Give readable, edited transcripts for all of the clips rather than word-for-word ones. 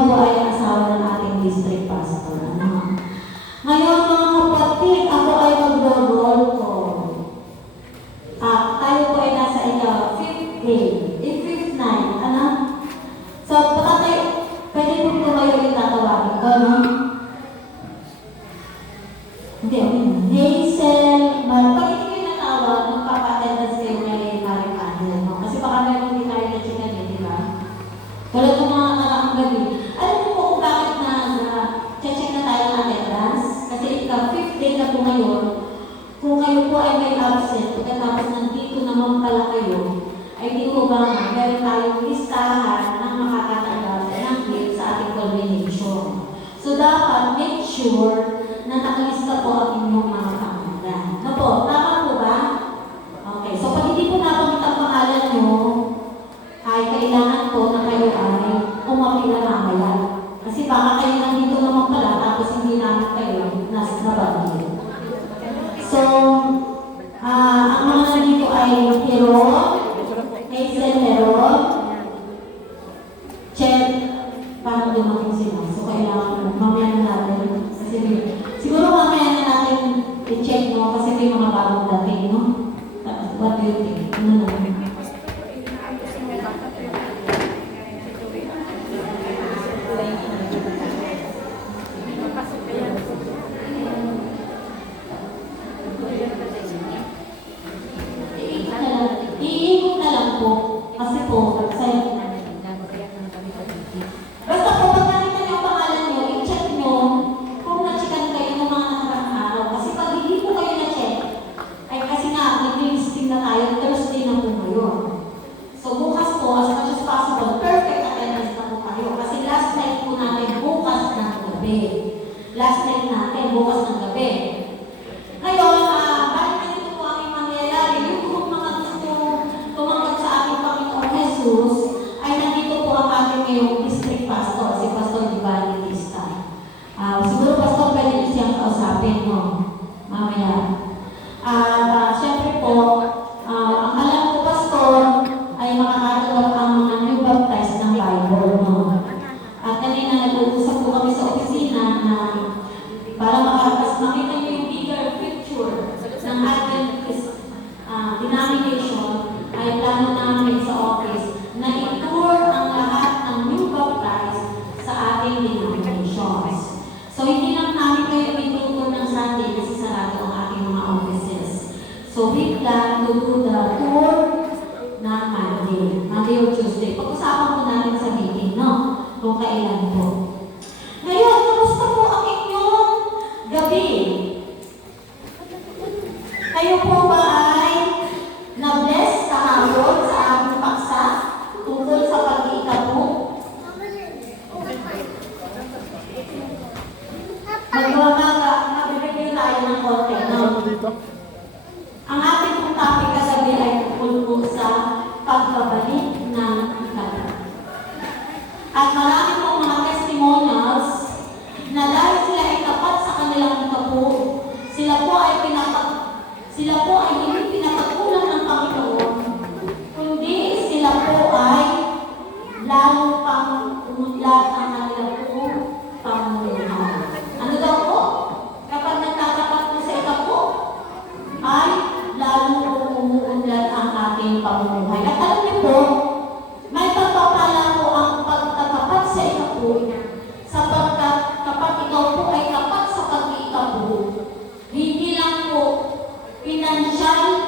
Ako ay asawa ng ating district pastor. Ano? Ngayon mga kapatid, ako ay mag-roll call. Tayo po ay nasa fifth day, fifth night. Ano? So, baka tayo, pwede po tumayo yung tatawagin ko, no? Hindi, Hazel, pag hindi kayo natawag, magpapa-attendance kayo ngayon Marie Candle, no? Kasi baka meron hindi tayo na-checkan yun, di ba? Wala itong mga nakakang gabi. Alam mo po kung bakit check na tayo ng attendance? Kasi fifth day na po ngayon, kung kayo po ay may absent, pagkatapos nandito naman pala kayo, ay di ko ba meron tayong listahan ng makakatanggap ng gift sa ating culmination. So dapat make sure na nakalista po ang inyong mga pangalan. Ano po? Tama po ba? Okay. So pag hindi po nabanggit ang pangalan nyo, ay kailangan po na kayo ay umapila mamaya. Kasi baka kayo nandito naman pala, tapos hindi namin kayo nabanggit. So, ang mga nandito ay Hero, Hazel Hero, Chet, paano dumating sila? So, kailangan mamaya na natin. Kasi siguro mamaya na natin i-check, no? Kasi may mga bagong dating, no? What do you think? Ano na? Iikot na lang po. Kasi po, basta po, pag nakita niyo ang pangalan niyo, i-check niyo kung na-checkan kayo ng mga nakarang araw. Kasi pag hindi po kayo na-check, ay kasi nga, nag-listing na tayo, Thursday na po ngayon. So, bukas po, as much as possible, perfect attendance na po tayo. Kasi last night po natin, bukas ng gabi. Last night natin, bukas ng gabi. Ngayon, bakit ganito po ang mangyayari? Yung mga gusto tumanggap sa ating Panginoong Jesus, ay nandito po ang ating ngayong district pastor, si Pastor Giovanni Lista. Siguro, Pastor, pwede niyo siyang kausapin, no? Mamaya. Siyempre po, ang alam ko, Pastor, ay makakatanggap ang mga new baptized ng Bible, no? At kanina nag-uusap po kami sa opisina na para makita niyo yung bigger picture ng Adventist denomination, ay plano namin sa office na i-tour ang lahat ng new baptized sa ating denominations. So, hindi lang namin kayo itutur ng Sunday kasi sarado ang ating mga offices. So, we plan to do the tour ng Monday or Tuesday. Pag-usapan po natin sa meeting, no? Kung kailan po. Ngayon, kamusta po ang inyong gabi? Kayo po ba ay na-bless kahapon sa aming paksa tungkol sa pag-iikabo? Mag-review tayo ng konti, no? Ang ating pong topic kagabi ay tungkol po sa pagbabalik ng ikabo. At marami pong mga testimonials na dahil sila ay tapat sa kanilang ikabo, sila po ay hindi pinapatulang ng Panginoon, kundi sila po ay lalo pang umunlad ang kanilang buong pamumuhay. Ano daw po? Kapag nagtatapat po sa ikabo, ay lalo pong umuunlad ang ating pamumuhay. At alam niyo po, may pagpapala po ang pagtatapat sa ikabo, sapagkat kapag ikaw po ay tapat sa pag-iikabo, hindi lang po financial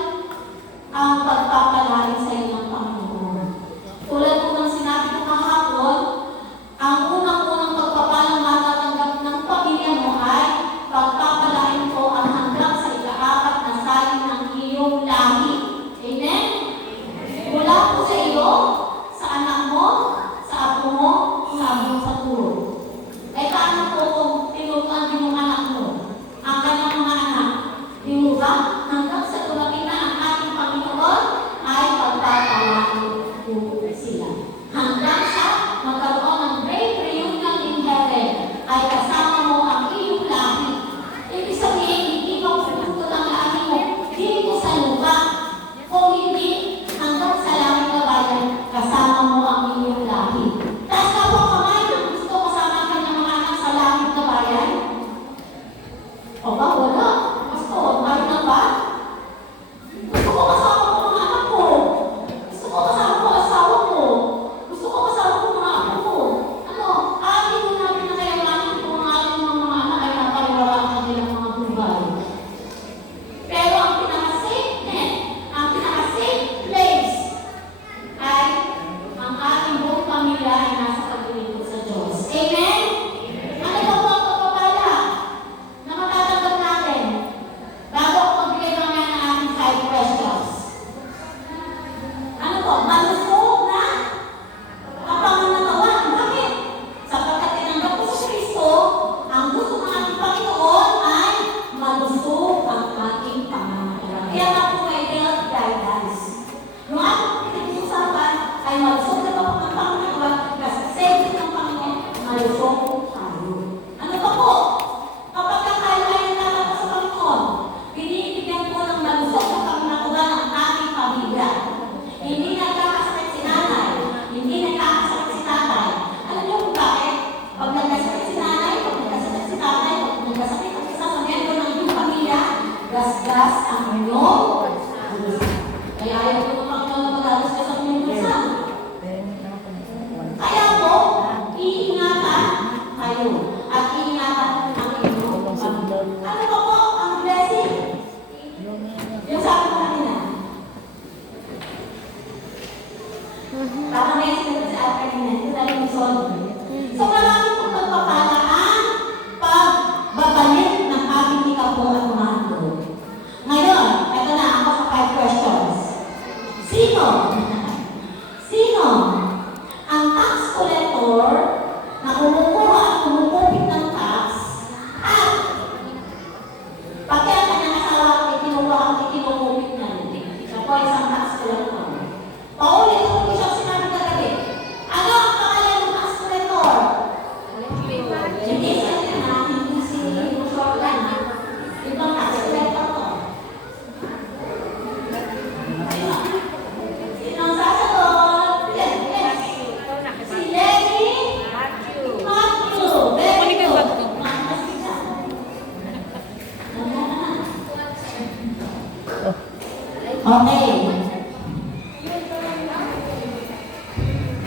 malusong tayo. Ano pa po? Kapag kaya ng tao sa Panginoon, binibigyan po ng malusog na pangnakuha ng aking pamilya. Hindi nagkakasakit si nanay, hindi nagkakasakit si tatay. Alam niyo kung bakit? Pag nagkasakit si nanay, pag nagkasakit si tatay, pag nagkasakit ang isa sa miyembro ng iyong pamilya, gasgas ang inyong bulsa. Kaya ayaw ko ng Panginoon na mag-agasgas ang inyong bulsa. Kaya po, iingatan kayo at iingatan ang inyong pamilya. Ano ba po ang blessing? Yung sabi ko kanina. Parang may sinabi sa akin kanina, hindi ko lang yung solve. So marami pong pagpapalaan pagbabalik ng ating ikaw at mga handog. Ngayon, ito na ako sa 5 questions. Sino ang tax collector na kumukuha at kumukupit ng tax at pati ang kanyang asawa at itinukupit na rin? Siya po isang tax collector. Paulit ako po siyang sinabi kagabi. Ano ang pangalan ng tax collector? Hindi si Shortland. Ibang tax collector ko. Sino ang sasagot? Yes. Si Lenny Matthew. Very good. Okay.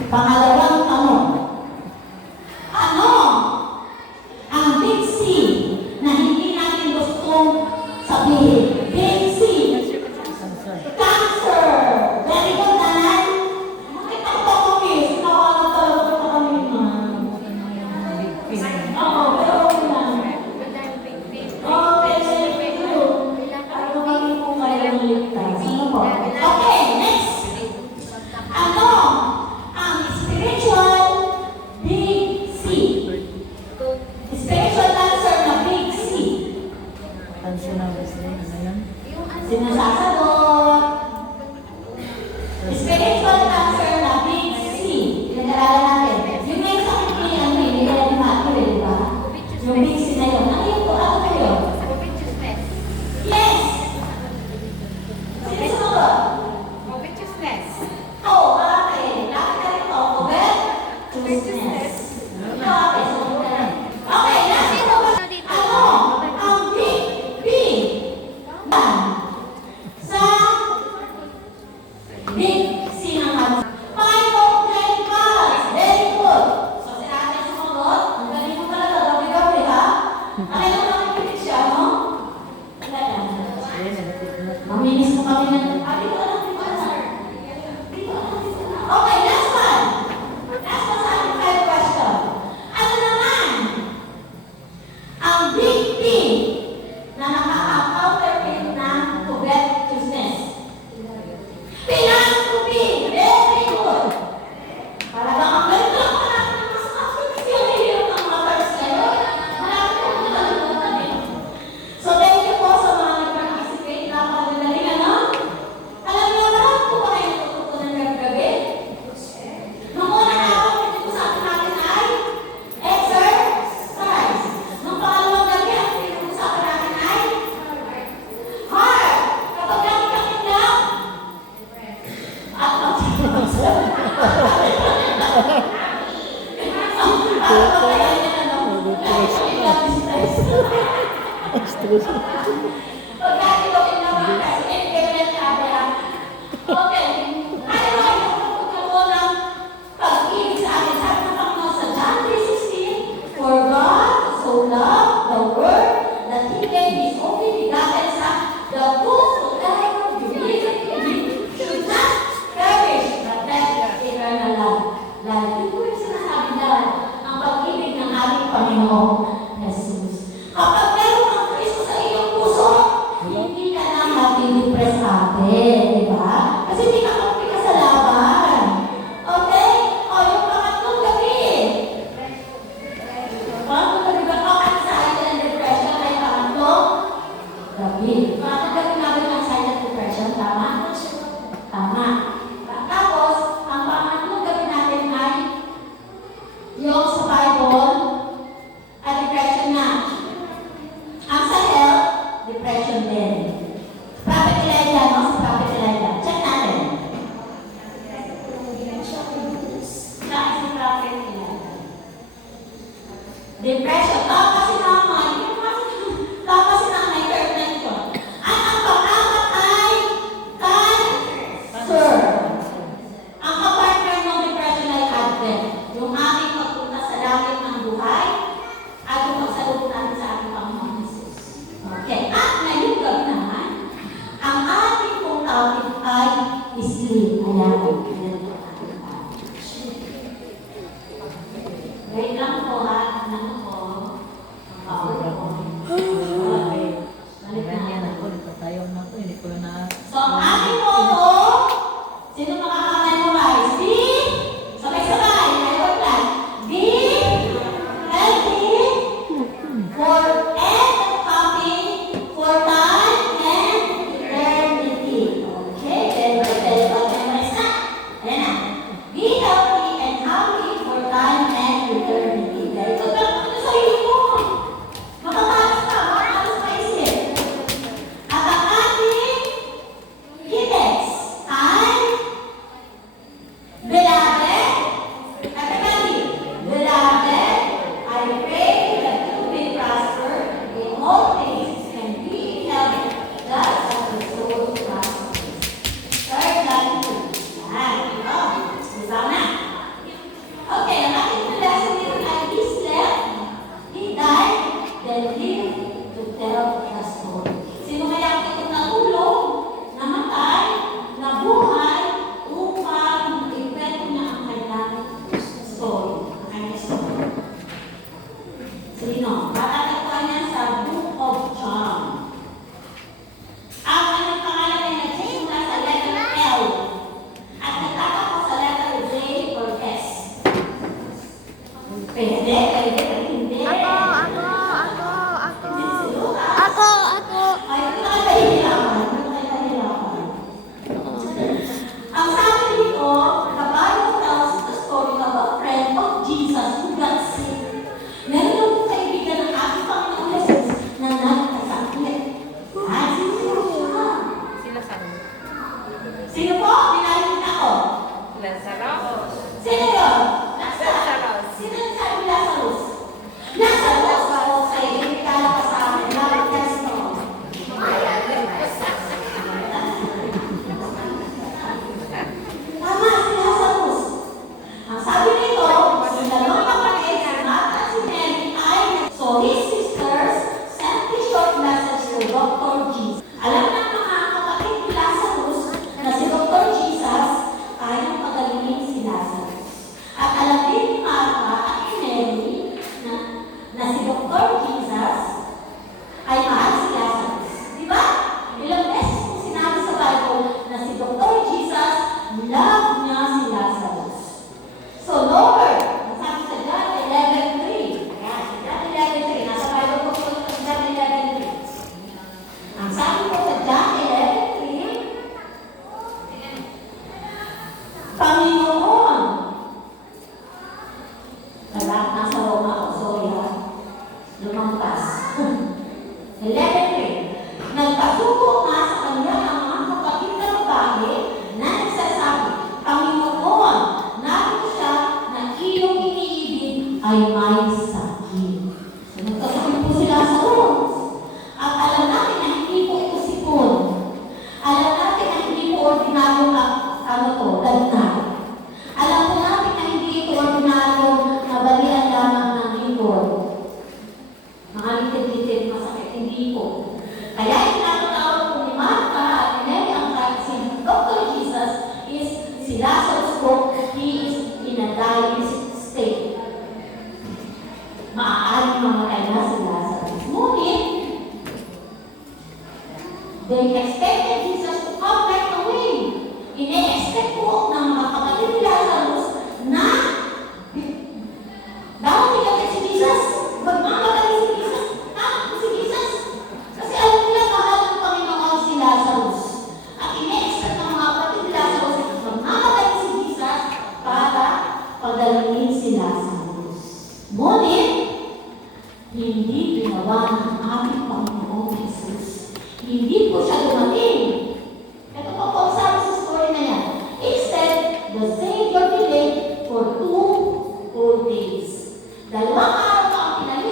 Pangalawang tanong. Ano ang big C na hindi natin gustong sabihin? Big C. Cancer. Very good, nanay. Makita ko po, miss. Nakakalap talaga ko kami. Oo, pero okay lang. Okay, thank you. Ano kami po kayo ng ligtas? Ano po? Okay, next. Ano ang spiritual big C? Spiritual cancer na big C. Sinasasagot. Spiritual cancer na big C. Pinag-aralan natin. Yung may sakit niya, hindi kaya ni Matthew, di ba? Yung big C na yun. Ano yun po? Ano ba yun? Yes! Sino sumagot? Oh, okay. Lapit na rin po. Covetousness. Okay, sumagot na rin. Okay, last ito. Ano ang big B sa big C ng hati? Panginoong Clemens. Very good. So, si ate sumagot. Ang galing mo talaga. Gabi-gabi, ha? Nakailan lang ang pilit siya, no? Wala lang. Maminis mo kami na. Di ko alam, di ko alam. Okay, last one. Last one sa ating 5 question. Ano naman ang big P na nakaka-counterfeit ng covetousness? Philanthropy. Very good. Talagang ang ganda ko natin ng mas kasi yung hirap ng mga terms ngayon. Marami ko nakalimutan eh. So, thank you po sa mga nag-participate. Napakagaling, ano? Alam niyo ba kung ba kayo natutunan ng gabi? Nung unang araw, pinag-usapan natin ay exercise. Nung pangalawang gabi, ang pinag-usapan natin ay heart. Kapag lagi kami lang, at pagkati ko pinawag kasi entertainment na Abraham. Okay. Ano ay pagkakuha po ng pag-ibig sa atin? Sabi ng Panginoon sa John 3:16, for God so loved the world that He gave His only begotten Son, that whosoever believeth in Him should not perish, but have eternal life. Ito po yung sinasabi dyan, ang pag-ibig ng ating Panginoong Jesus. Kapag meron ang Kristo sa iyong puso, hindi ka na mati-depress ate, di ba? Kasi hindi ka kapag sa laban. Okay? O, yung pangatlong gabi. Pangatlong gabi ba? O, anxiety and depression ay pangatlong gabi. Pangatlong gabi namin anxiety and depression, tama? Tama. Tapos, ang pangatlong gabi natin ay yung sa Bible, Depression. Tama si nanay. Tama si nanay. Third mention. At ang pangapat ay cancer. Ang kapartner ng depression ay Advent. Yung aming pagpunta sa langit ng buhay at yung pagsalubong natin sa ating Panginoon Jesus. Okay. At ngayong gabi naman, ang ating pong topic ay sleep. Ayan. Wait lang po ha. Ano po? Power po. So, ang ating motto, sino makaka-memorize? Be, sabay-sabay, meron lang. Be healthy for and happy for time and eternity. Okay, very good. Memorize na. Ayan na. Be healthy and happy for time and eternity. Very good. Pero kung sa iyo mo, makakalas ka isip. At ang ating index ay beloved, everybody, beloved, I pray that you will prosper in all things and be in health, just as the soul prospers. Third line, yan, ito, isa na. Okay, ang ating lesson dito ay he slept, he died, then lived to tell the story. Sino kaya ang itong natulog, namatay, nabuhay, upang ikwento niya ang kanyang story. Ang kanyang story. Sino? Matatagpuan niya sa Book of John. Ang kanyang pangalan ay nagsisimula sa letter L at nagtatapos sa letter J or S. Pwede, pero hindi. Ay, ito na kahihirapan. Ang sabi dito, the Bible tells the story of a friend of Jesus who got sick. Meron yung kaibigan ng ating Panginoon Jesus na nagkasakit. Ay, sino siya? Sino po? Pinalitin ako. Sino yun? Sino yung sabi Lazarus? Lazarus! Okay, hindi ka lang sa amin. Bakit yan sino? Tama, si Lazarus. Ang sabi nito, yung dalawang kapatid, si Martha at si Mary ay so his sisters sent the short message to Dr. Jesus. Alam ng mga kapatid ni Lazarus na si Dr. Jesus kayang pagalingin si Lazarus. At alam din ni Martha at ni Mary na si Dr. Jesus ay mahal si Lazarus. Di ba? Ilang beses kong sinabi sa Bible na si Dr. Jesus love niya si Lazarus. So, lower, nasabi sa John 11:3. Ayan, sa John 11:3. Nasa Bible ko po sa John 11:3. Ang sabi ko sa John 11:3, Panginoon. Wala, nasa Roma ako. Sorry ha. Lumampas. 11:3. Nagpasuko nga sa kanya ang mga kapatid na babae na nagsasabi, Panginoon, narito siya na iyong iniibig ay may sakit. So, nagkasakit po si Lazarus. At alam natin na hindi po ito sipon. Alam natin na hindi po ordinaryong dagdag. Alam po natin na hindi ito ordinaryong nabalian lamang ng lingkod. Mga litid-litid, masakit, hindi po. Kaya tinatawag po ni Martha at ni Mary ang si Dr. Jesus is si Lazarus po, he is in a dying state. Maaaring mamatay na si Lazarus. Ngunit, they expected Jesus to come right away. Ine-expect po ng mga kapatid ni Lazarus na dapat nilagay si Jesus, magmamagaling si Jesus, si Jesus. Kasi alam nila mahal ng Panginoon si Lazarus. At ine-expect ng mga kapatid ni Lazarus, magmamagaling si Jesus para pagalingin si Lazarus. Ngunit, hindi ginawa ng ating Panginoon Jesus. Hindi po siya dumating. Ito po ang sabi sa story na yan. Instead, the Savior delayed for 2 whole days. 2 araw pa ang pinalimutan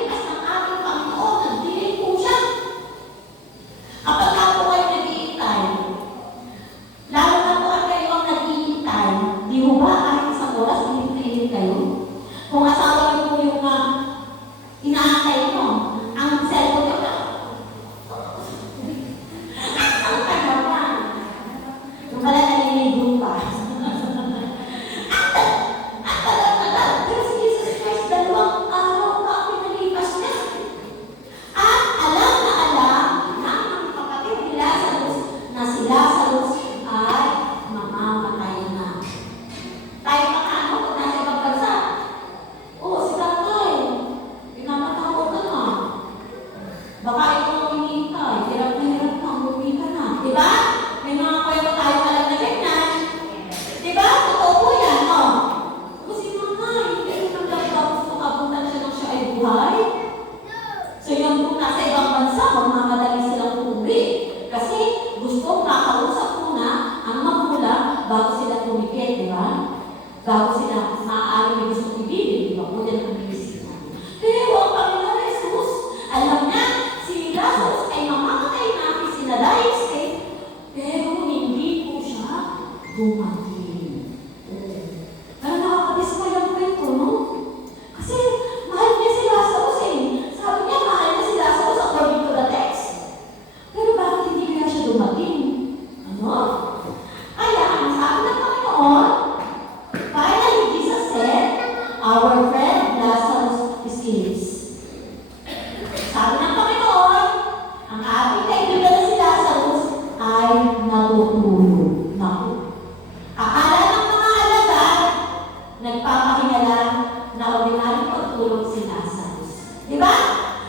natutulog si Lazarus. Di ba?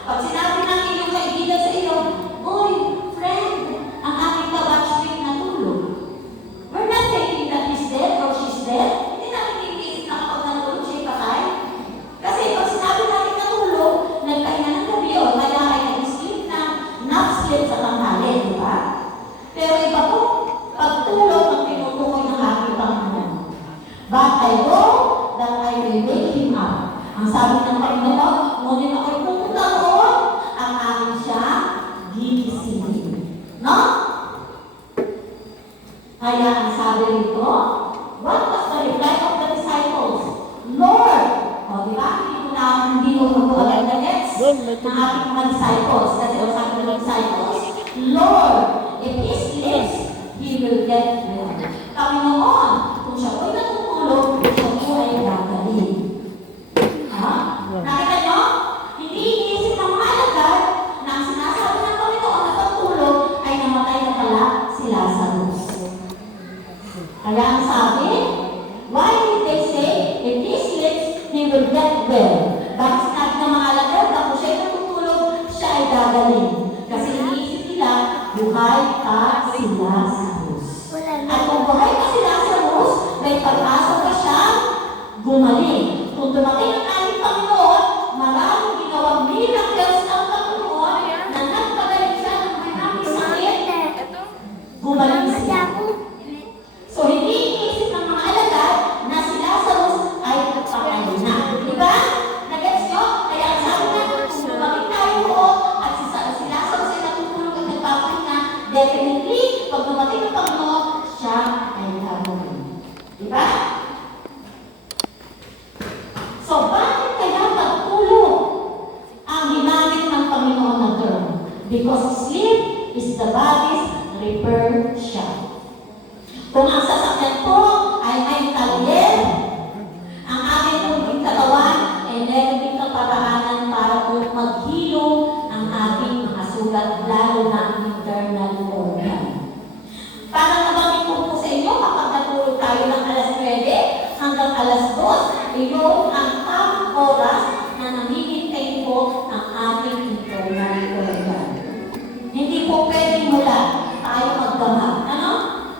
Pag sinabi ng iyong kaibigan sa iyo, "Uy, friend, ang aking kabatchmate natulog." We're not thinking that he's dead or she's dead. Hindi natin iisip na kapag natulog siya'y patay. Kasi pag sinabi natin natulog, nagpahinga ng gabi o kaya ay nag-sleep na, nap-sleep sa tanghali, di ba? Pero iba po, pagtulog ang tinutukoy ng aking Panginoon. But I know that I will wake him up. Ang sabi ng Panginoon, ngunit ako'y pupunta roon, ang aking siya gigisingin. No? Kaya ang sabi rito, what was the reply of the disciples? Lord! O, di ba? Hindi mo agad na gets ng ating mga disciples. Kasi o sabi ng disciples, Lord, if he sleeps, he will get well. Panginoon, kung siya po'y natutulog, siya po ay gagaling. Nakita nyo? Hindi iniisip ng mga alagad na ang sinasabi ng Panginoon na pagtulog ay namatay na pala si Lazarus. Kaya ang sabi, why did they say, if he sleeps, he will get well? Bakit sinabi ng mga alagad na kung siya'y natutulog, siya ay gagaling? Kasi iniisip nila, buhay pa si Lazarus. At kung buhay pa si Lazarus, may pag-asa pa siya gumaling. Kung dumating ang aming Panginoon, maraming ginawang miracles ang Panginoon na nagpagaling siya ng maraming sakit, gumaling siya. So, hindi iniisip ng mga alagad na si Lazarus ay nagpatay na. Diba? Nagets nyo? Kaya ang sabi na, kung dumating tayo po at si Lazarus ay natutulog at nagpapatay na, definitely, pag dumating ang Panginoon, siya ay gagawin. Diba? So, bakit kaya pagtulog ang ginamit ng Panginoon na term? Because sleep is the body's repair shop. Kung ang sasakyan po ay may talyer, ang ating pong katawan ay meron din kaparaanan para po maghilo ang ating mga sugat, lalo na ang internal organ. Para nabanggit ko po sa inyo, kapag natulog tayo ng alas 9 hanggang alas 2, iyon ang tamang oras na namimintay po ang ating internal organ. Hindi po pwedeng mula tayo magdamag. Ano?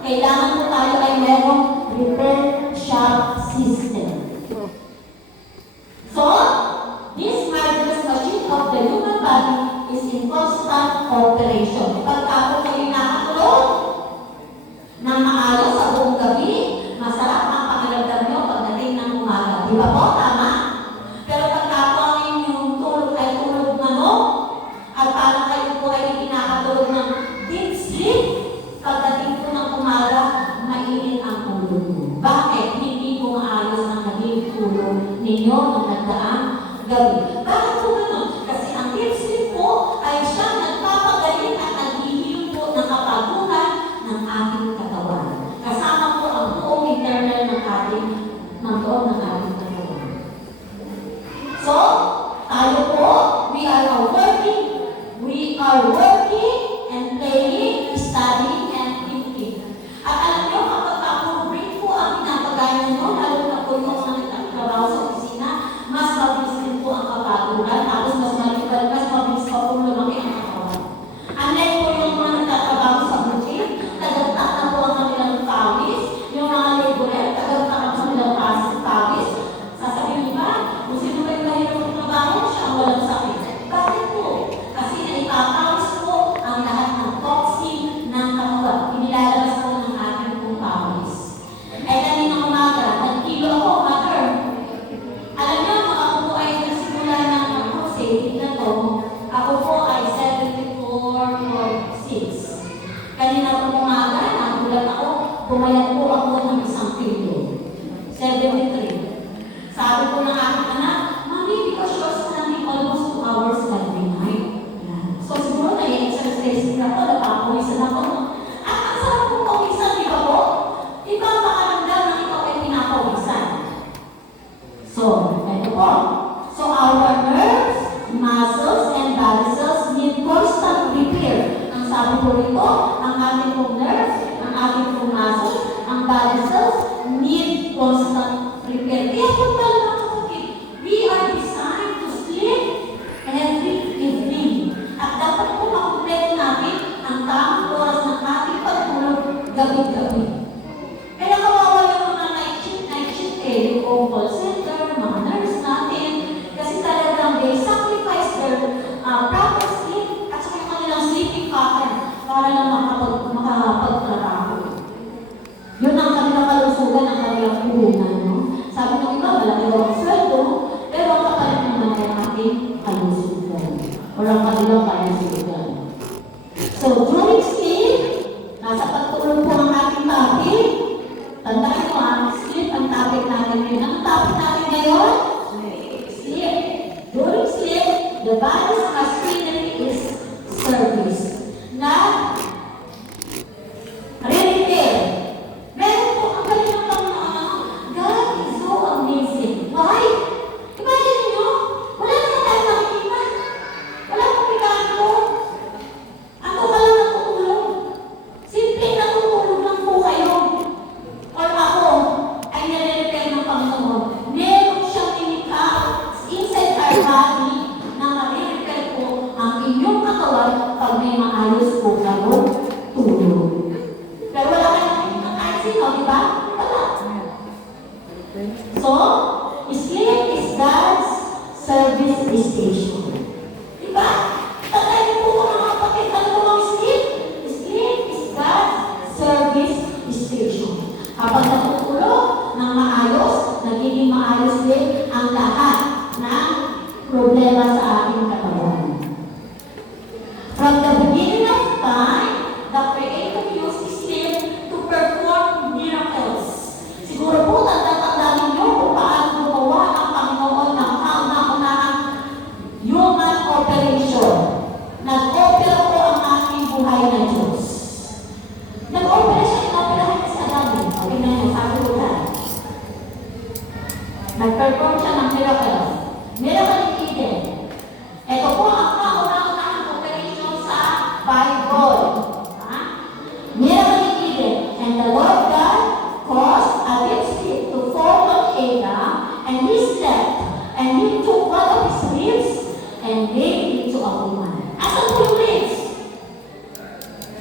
Kailangan po tayo ay merong repair shop system. So, this marvelous machine of the human body is in constant operation. Pagka po kayo nakatulog ng maayos sa buong gabi, masarap ang pakiramdam nyo pagdating ng umaga. Di ba po? Tama? Pero pagka po ang inyong tulog ay tulog manok, at parang kayo po ay pinakatulog ng deep sleep, pagdating po ng umaga, mainit ang ulo mo. Bakit? Hindi po maayos ang naging tulog ninyo ng nagdaang gabi. Bakit po ganun? Kasi ang deep sleep po ay siyang nagpapagaling at naghihilom po ng kapaguran ng ating katawan. Kasama po ang buong internal ng ating mandoon ng ating katawan. So, tayo po, we are working and playing, studying, and thinking. At alam nyo, kapag puro break po ang pinapagaya nyo, lalo na po yung nagtatrabaho sa opisina, mas mabilis din po ang kapaguran, tapos mas mabilis pa po lumaki ang katawan. Unlike po yung mga nagtatrabaho sa bukid, tagagtak na po ang kanilang pawis, yung mga laborer, tagagtak ang kanilang pawis. Sasabihin niyo ba, kung sino ba yung mahirap ng trabaho, siya ang walang sakit. Bakit po? Kasi naipapawis po ang lahat ng toxin ng katawan. Inilalabas po ng ating pong pawis. Eh, kanina umaga, nagkilo ako, mother. Alam niyo, kung ako po ay nasimula ng crusade na to, ako po ay 74.6. Kanina po umaga, nagulat ako, pumayat po ako ng 1 kilo. 73. Sabi ko ng aking anak, Mami, because you're standing almost 2 hours every night. So siguro na-exercise na ako, napapawisan ako. At ang sarap kong pawisan, di ba po? Iba ang makaramdam na ikaw ay pinapawisan. So, ito po. So our nerves, muscles, and body cells need constant repair. Ang sabi ko rito, ang ating pong nerves, ang ating pong muscles, ang body cells need constant repair. Kaya po pala mga kapatid, we are designed aking kalusugan. Walang kanilang kaya sulugan. So, during sleep, nasa pagtulog po ang ating topic. Tandaan mo sleep ang topic natin ngayon. Ang topic natin ngayon? Sleep. During sleep, the body's machinery is service. Na re-repair. Meron po ang galing ng Panginoon. God is so amazing. Why? Imagine nyo, wala naman tayo nakikita. Wala pong regalo. Ako ka lang natutulog. Simple natutulog lang po kayo. Or ako ay nare-repair ng Panginoon. Meron siyang inika inside our body na ma-repair po ang inyong katawan pag may maayos po kayo tulog. Pero wala ka nakikita kahit sino, di ba? Wala. So, sleep is God's service station. Di ba? Tandaan po mga kapatid, ano po ang sleep? Sleep is God's service station. Kapag natutulog ng maayos, nagiging maayos din ang lahat ng problema sa ating katawan. From the beginning of time, the Creator used sleep to perform miracles. Siguro po, tanda-tanda ninyo kung paano gumawa ang Panginoon ng kauna-unahang human operation. Nag-opera po ang ating buhay na Diyos. Nag-opera siya, in-operahan niya si Adam. Okay na yun, sabi ko na. Nag-perform siya ng miracles. Miracle in Eden. Ito po ang kauna-unahang operation sa Bible. Miracle in Eden. And the Lord God caused a deep sleep to fall on Adam, and he slept. And he took one of his ribs and made it to a woman. Asan po yung ribs?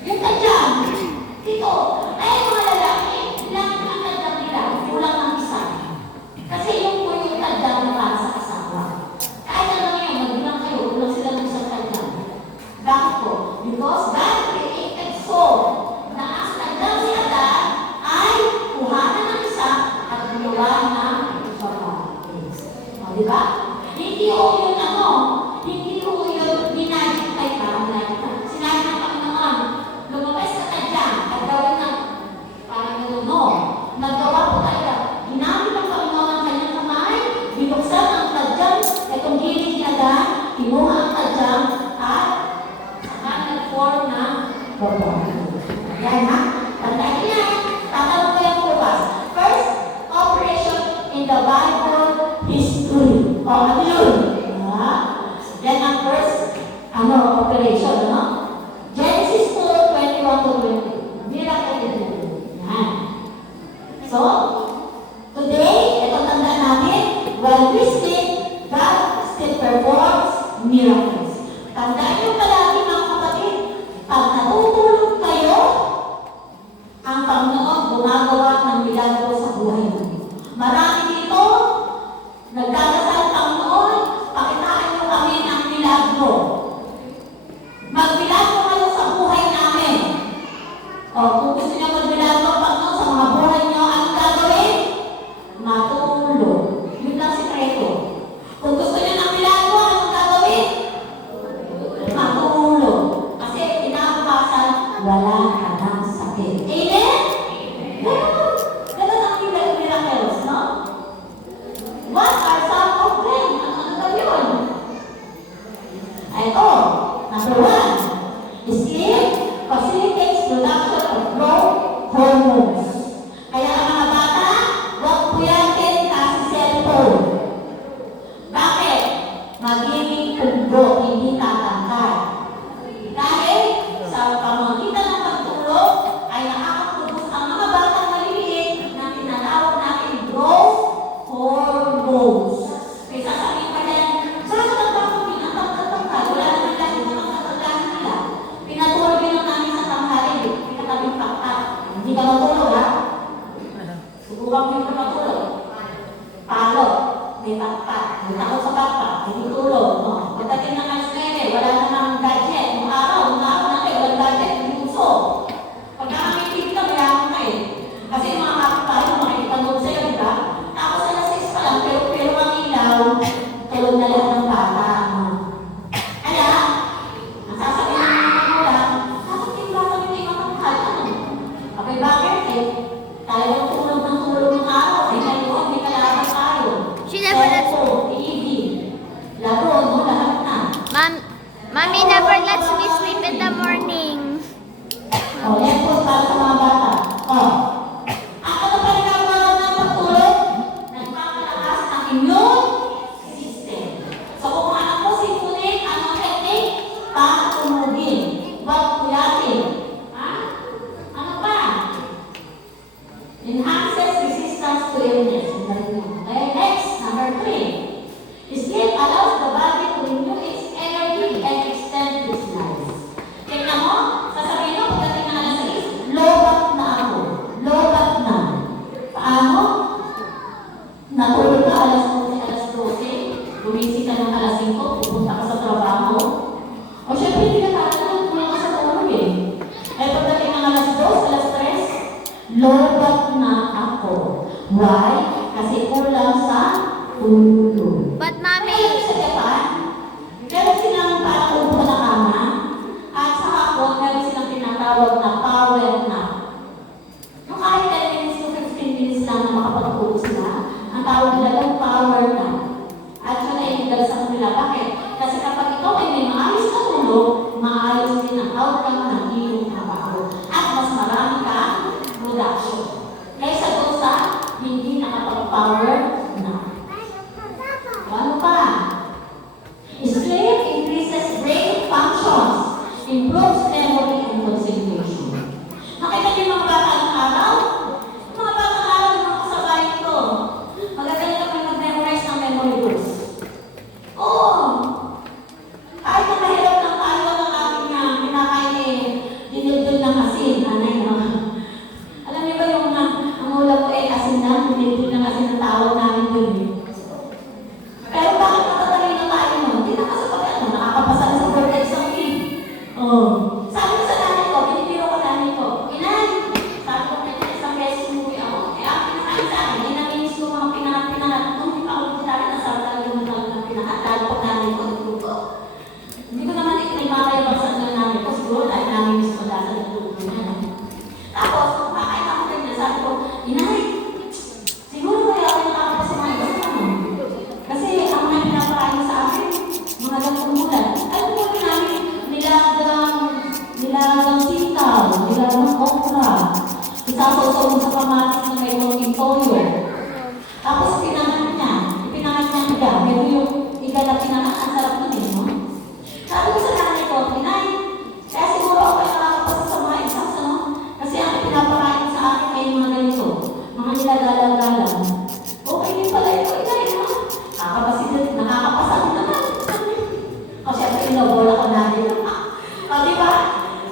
Yung tadyang. Dito. Ay, mga lalaki, lang ang tadyang nila. Kulang ng isa. Kasi yung po yung tadyang na para sa asawa. Kahit ano yun, magbilang kayo, kulang sila ng isang tadyang. Bakit po? Because God created so na ang tadyang si Adan ay kuhanan ng isa at ginawa ng babae. O, di ba? Hindi ko yun hindi ko yun dinagit ay parang nagita. Sinabi ng Panginoon, lumabas ka tadyang at gawin ng parang gano'n, no? Nagawa po talaga. Ginamit ng Panginoon ang kanyang kamay, binuksan ang tadyang, itong gilid ni Adan, kinuha ang tadyang at saka nag-form ng babae. Yan ha? Tandaan niyo yan. Tatanong ko yung bukas. First operation in the Bible history. O, ano yun? Yan ang first operation, no? Genesis 2:21 to 20. Miracle in Eden. Yan. So, today, ito tandaan natin, while we sleep, God still performs miracles. Tandaan nyo palagi mga kapatid, pag natutulog kayo, ang Panginoon gumagawa ng milagro sa buhay mo. Marami dito, nagdadasal Panginoon, pakitaan nyo kami ng milagro. Magmilagro kayo sa buhay namin. O, kung gusto nyo magmilagro Panginoon sa mga buhay nyo, anong gagawin? Matulog. Yun lang sikreto. Kung gusto nyo ng milagro, anong gagawin? Matulog. Kasi pinapasan, wala ka ng sakit. Amen? Ganun ang miracles, no? What are some of them? Ano ba yun? Ito, number 1, sleep facilitates production of growth hormones. Kaya ang mga bata, huwag puyakin kasi cellphone. Bakit? Magiging ugbo, hindi tatangkad. Dahil sa pamamagitan ng pagtulog ay nakakaprodus ang mga batang maliliit na tinatawag natin growth hormones. Kaya sasabihin pa yan, bakit ang bata pinatangkad? Wala naman lang yung mga katagahan nila. Pinatulog lang namin sa tanghali, pinatabing pakpak. Hindi ka matulog, ha? Subukan mo yung matulog. Palo, may pakpak. May takot sa pakpak, hindi tulog. No? Pagdating na Mommy never lets me sleep in the morning. Oh, yan po para sa mga bata. Oh. Ang ano pa rin ang mga ng pagtulog? Nagpapalakas ng immune system. So kung anak mo sipunin, anong technique? Patunugin. Huwag kuyatin. Ha? Ano pa? Enhances resistance to illness. Okay, next, number 3. Sleep allows the body to renew its energy and extend its life. Tingnan mo, sasabihin mo, pagdating ng alas 6, lobat na ako. Lobat na. Paano? Natulog ka alas 11, alas 12, gumising ka ng alas 5, pupunta ka sa trabaho. O syempre, hindi ka tatulog, tulog ka sa tulog eh. Eh, pagdating ng alas 2, alas 3, lobat na ako. Why? Kasi kulang sa tulog. But Kaya mommy, sa Japan, meron silang parang upo na kama, at sa hapon, meron silang tinatawag na power nap. Yung kahit 10 minutes to 15 minutes lang na makapagtulog sila, ang tawag nila yung power nap. At yun ay hinggal sa kanila. Bakit? Kasi kapag ikaw ay may maayos na tulog, maayos din ang outcome ng iyong trabaho. At mas marami kang production. Kaysa doon sa hindi nakapag-power nap. Ano pa? Sleep increases brain functions, improves memory and concentration. Nakita niyo yung mga bata ng araw? Yung mga bata ng araw, yung mga kasabay ko. Magagaling kami mag-memorize ng memory books. Oo! Kahit na mahirap ng tayo ng ating pinakain dinildol ng asin. Anay, no? Alam niyo ba yung ang ulam ko asin na, dinildol ng asin na tawag namin dun eh. Pero bakit natatalino tayo nun? Hindi na kasi pag ano, nakakapasa na sa board exam eh. Oh. Sabi ko sa nanay ko, binibiro ko nanay ko, Inay, sabi ko na isang beses umuwi ako. Eh, ang pinakain sa akin, naminis ko mga pinangat. Nung hindi pa ako nagtitari na sabi talaga yung mga ng pinangat, lalo ko nanay ko nagluto. Hindi ko naman ikinimakayaw sa nanay ko, siguro dahil naminis ko dahil sa nagluto niya. Tapos, kung kakain ako ganyan, sabi ko, Inay, siguro kaya ako nakakapasa mga iba sa ano. Kasi ang mga pinapakain sa akin, mga gantong bulan, alam mo namin, nilagang sitaw, nilagang okra, isasaw-saw mo sa kamatis na may konting toyo. Tapos ipinangat niya iga. Medyo yung iga na pinangat, ang sarap nun eh, no? Sabi ko sa nanay ko, Inay, kaya siguro ako ay nakakapasa sa mga exams, no? Kasi ang pinapakain sa akin ay mga ganito, mga nilagalang-galang. Okay din pala ito, Inay, no? Nakakapasa din naman. O syempre, inobola ko natin. O, di ba?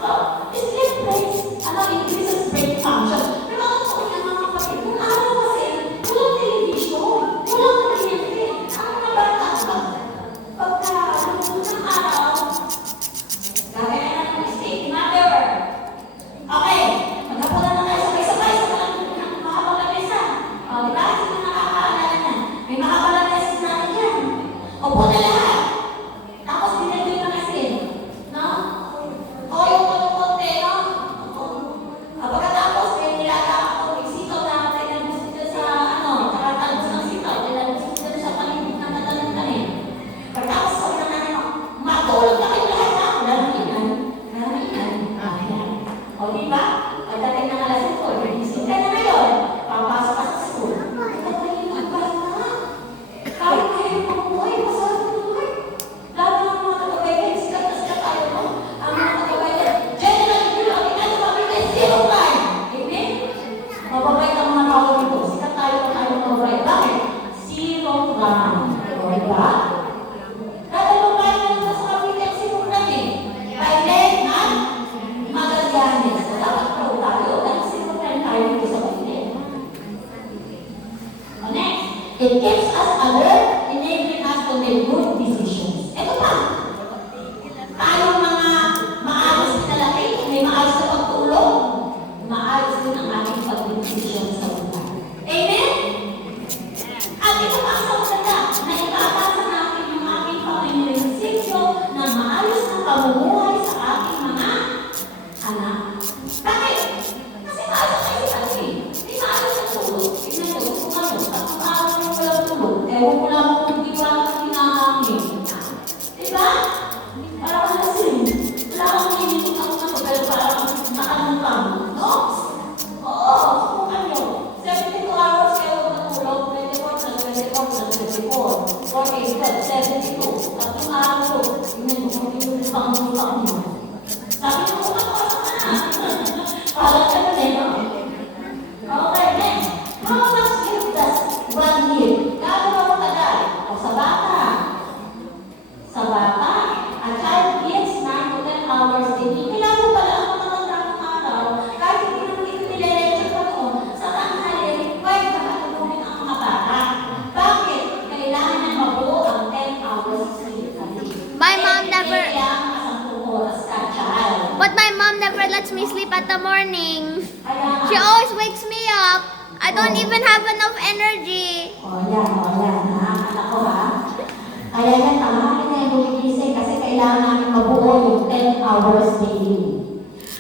So, sleep plays, increases brain function. Pero ano po yung mga kapatid? Kung araw kasi, walang television, walang kuryente. Ang mga bata ka, pagka lubog ng araw, gagaya na ng steak, mother. Okay, magkapunan na tayo sabay-sabay sa mga mahabang lamesa. O, di ba? Hindi na nakakaalala na. May mahabang lamesa natin yan. Opo na lahat. Tapos dinagay ng asin. 72. Tatlong araw ko. Tingnan mo, kung pinulipang mo. Sabi ko, na. Parang ka na eh, no? Okay, next. How much sleep does one need? Gano'n ako tagal? O sa bata? Sa bata, a child gets 9 to 10 hours daily. Kailangan mo pala ang matanda ng araw, kahit hindi naman ito nile-lecture pa noon, sa tanghali, required na katulungin ang mga bata. Bakit? Kailangan na mabuo ang 10 hours sleep a day. My mom never, Kailangan ka 10 oras ka, child. but my mom never lets me sleep at the morning. Kaya nga. She always wakes me up. I don't even have enough energy. O yan, ha? Anak ko, ha? Kaya yan, tamahan na yung gumigising kasi kailangan namin mabuo yung 10 hours daily.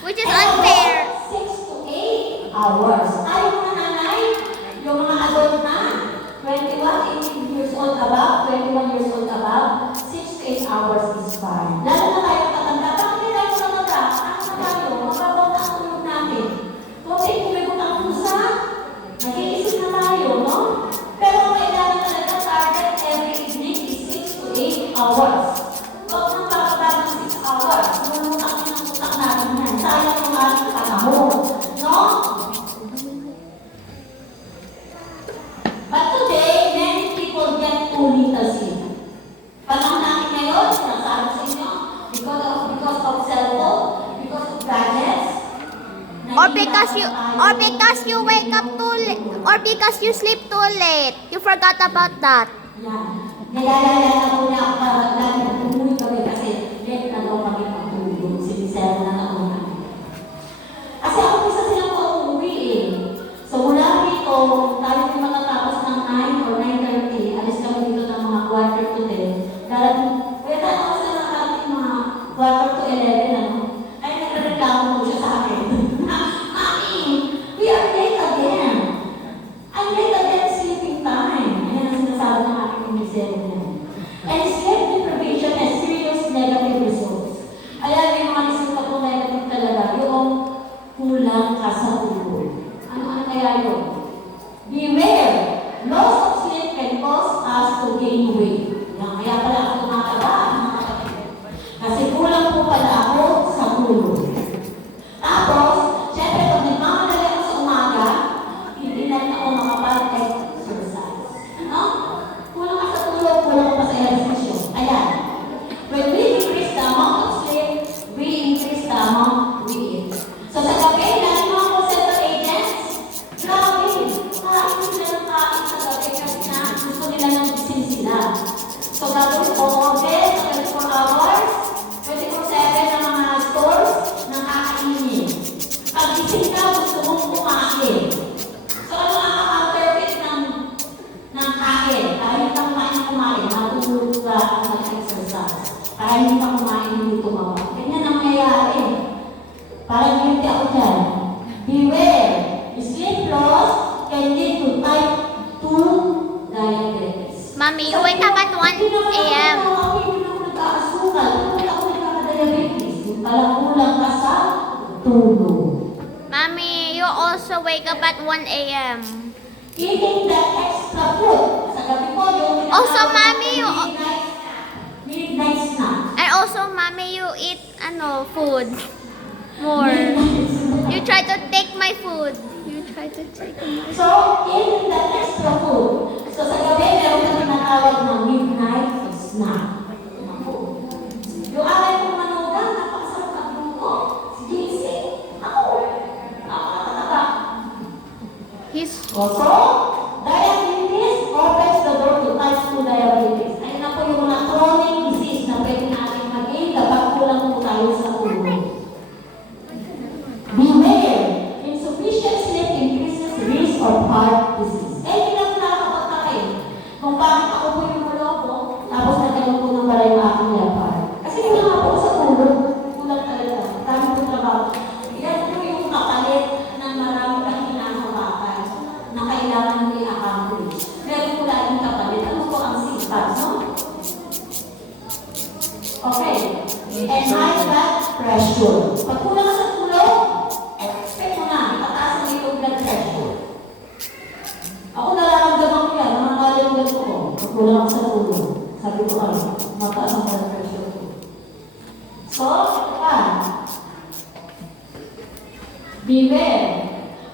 Which is unfair. 6 to 8 hours. Tayo mga nanay, yung mga adult na, 18 years old above, 21 years old above, 6 to 8 hours is fine. Lalo na tayo matanda. Bakit hindi tayo matanda? Ano na tayo? Mababaw na ang tulog natin. Kung kumikot ang pusa, nag-iisip na tayo, no? Pero ang kailangan talaga target every evening is 6 to 8 hours. Huwag nang bababa ng 6 hours. Lumutang na ng utang natin yan. Sayang yung ating panahon. No? But today, many people get too little sleep. Panahon natin ngayon, sinasabi sa inyo, because of cellphone, because of gadgets, Or because you wake up too late, or because you sleep too late. You forgot about that. yan. Nilalala ko niya ako para lagi umuwi kami kasi late na daw kami matulog. Sinisera na ako namin. Kasi ako isa silang pauwi eh. So mula dito, tayo yung matatapos ng 9 or 9:30, alis kami dito ng mga quarter to 10. Kaya ako sila sa ating mga quarter to 11, ano? Ay, nagreklamo mo siya sa akin. Mami, we are late again. I'm late again sleeping time. Ayan ang sinasabi ng aking minisero niya. And sleep deprivation has serious negative results. Ayan, may mga resulta po negative talaga. Yung kulang ka sa tulog. Ano kaya yun? Beware! Loss of sleep can cause us to gain weight. Yan, kaya pala ako tumataba, mga kapatid. Kasi kulang po pala ako sa tulog. Tapos, syempre, pag nagmamadali ako sa umaga, hindi na ako makapag-exercise. Ano? Kulang ka sa tulog, kulang ka pa sa ehersisyo. Ayan. When we increase the amount of sleep, we increase the amount we eat. So sa gabi, lalo mga call center agents, grabe, kain sila ng kain sa gabi kasi na gusto nila ng gising sila. So gagawin ko, okay, sa 24 hours, 24/7 ng mga stores ng kakainin. Pag gising ka, gusto mong kumain. So ano ang counterfeit ng kain? Dahil ka kumain, matulog ka at mag-exercise. Para hindi ka kumain, hindi tumawa. Ganyan ang nangyayari. Parang guilty ako dyan. Beware! Sleep loss can lead to type 2 diabetes. Mommy, you wake up at 1 a.m. Hindi na ako nag-aasukal. Hindi ako nagkaka-diabetes. Yung palang kulang ka sa tulog. Mommy, you also wake up at 1 a.m. Eating the extra food. Sa gabi ko, yung Also, Mommy, midnight snack. And also, Mommy, you eat food more. You try to take my food. You try to take my So, eating the extra food. So, sa gabi, meron kami natawag ng midnight snack. Yung aray kong manugang, napakasarap ang luto. Si JC, ako. Napakataba. He's Also, diabetes opens the door to type 2 diabetes. Ayun na po yung mga chronic disease na pwede natin maging kapag kulang po tayo sa tulog. Beware! Insufficient sleep increases risk of heart disease. Eh, hindi lang nakakapagtakay. Kung bakit ako po yung maloko, tapos nagkaroon po ng pala yung aking lapar. Kasi kulang ako sa tulog. Kulang talaga. Dami po trabaho. Yan po yung kapalit ng marami kang hinahawakan na kailangan mo i-accomplish. Meron po laging kapalit. Ano po ang sipag, no? Okay. And high blood pressure. Pag kulang ka sa tulog, expect mo na, tataas ang iyong blood pressure. Ako nararamdaman ko yan, mga kalinggan ko. Pag kulang ako sa tulog. Sabi ko mataas ang blood pressure ko. So, ito pa. Beware.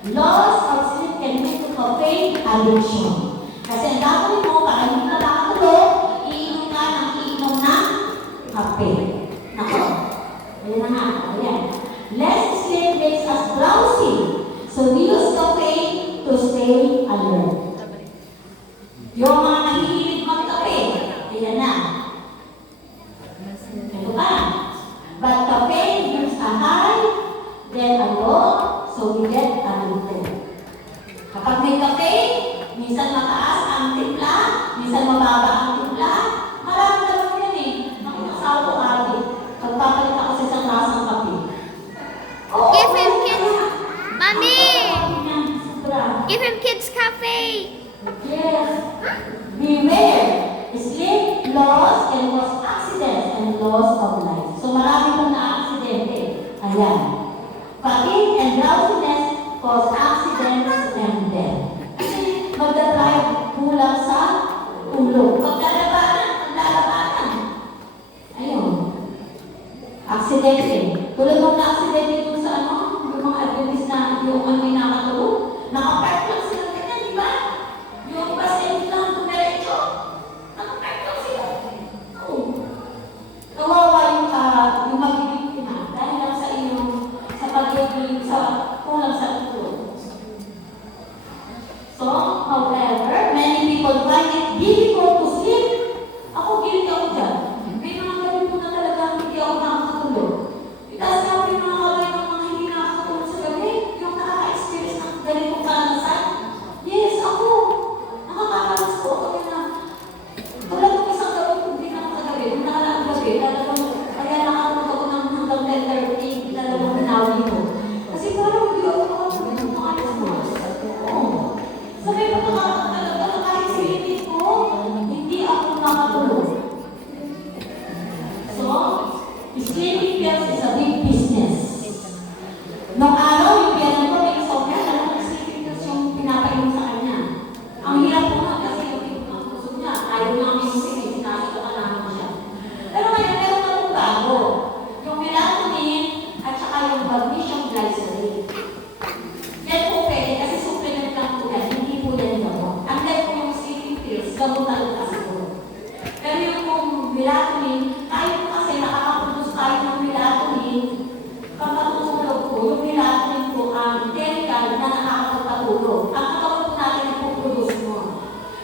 Loss of sleep can lead to caffeine addiction. Kasi ang gagawin mo, para hindi ka makatulog, iinom ka ng kape. Nako. Ayan na nga. Ayan. Less sleep makes us drowsy. So we use caffeine to stay alert. Yung mga nahihilig magkape, ayan na. Ito pa. But caffeine gives a high, then a low, so we get addicted. Kapag may caffeine, minsan mataas ang timpla, minsan mababa ang timpla. Marami naman yan eh. Nakinasawa ko ate. Pagpapalit ako sa isang klase ng kape. Oo, Give him kids. Mommy! Sobra. Give him kids cafe. Yes. Beware. Sleep loss can cause accidents and loss of life. So marami pong na-aksidente. Ayan. Fatigue and drowsiness cause accidents and death. Kasi magdadrive kulang sa tulog. Paglalabanan. Ayun. Aksidente. Tulad ng na-aksidente dun sa yung mga adventist na yung may nakatulog. Nakapark lang sila ganyan, di ba? Yung pasyente lang dumiretso. Nakapark lang sila. Oo. Kawawa yung magiging dahil lang sa iyong sa pagiging sa kulang sa tulog. So, however, many people find it difficult to sleep. Ako, guilty ako dyan. May mga gabi po na talaga hindi ako nakakatulog. Tapos sabi mga kaway ng mga hindi nakakatulog sa gabi, yung nakaka-experience ng ganitong karanasan. Yes, ako. Nakakakalas po ako na wala ko isang gabi kung hindi na ako sa gabi. Kung nakalaang gabi, talagang kaya nakatulog ako ng hanggang 10:30, talagang minawin ko. Kasi parang hindi ako nakatulog ng mga alas mo. Oo. Sabi ko talaga kahit silipin ko, hindi ako nakatulog. So, sleeping pills is a big business. Noong araw, yung piano ko, may insomnia, alam mo, sleeping pills yung pinapainom sa kanya. Ang hirap po nga kasi yung puso niya, ayaw niya ang music, sinasito ka namin siya. Pero ngayon, meron na kong bago. Yung melatonin at saka yung magnesium glycerate. Yan po pwede kasi supplement lang po yan, hindi po yan gamot. Unlike po yung sleeping pills, gamot na lang kasi po. Pero yung pong melatonin, tayo po kasi nakakaproduce tayo ng melatonin. Kapag tutulog po, yung melatonin po ang chemical na nakakapagpatulog. Ang katawan po natin ay puproduce mo.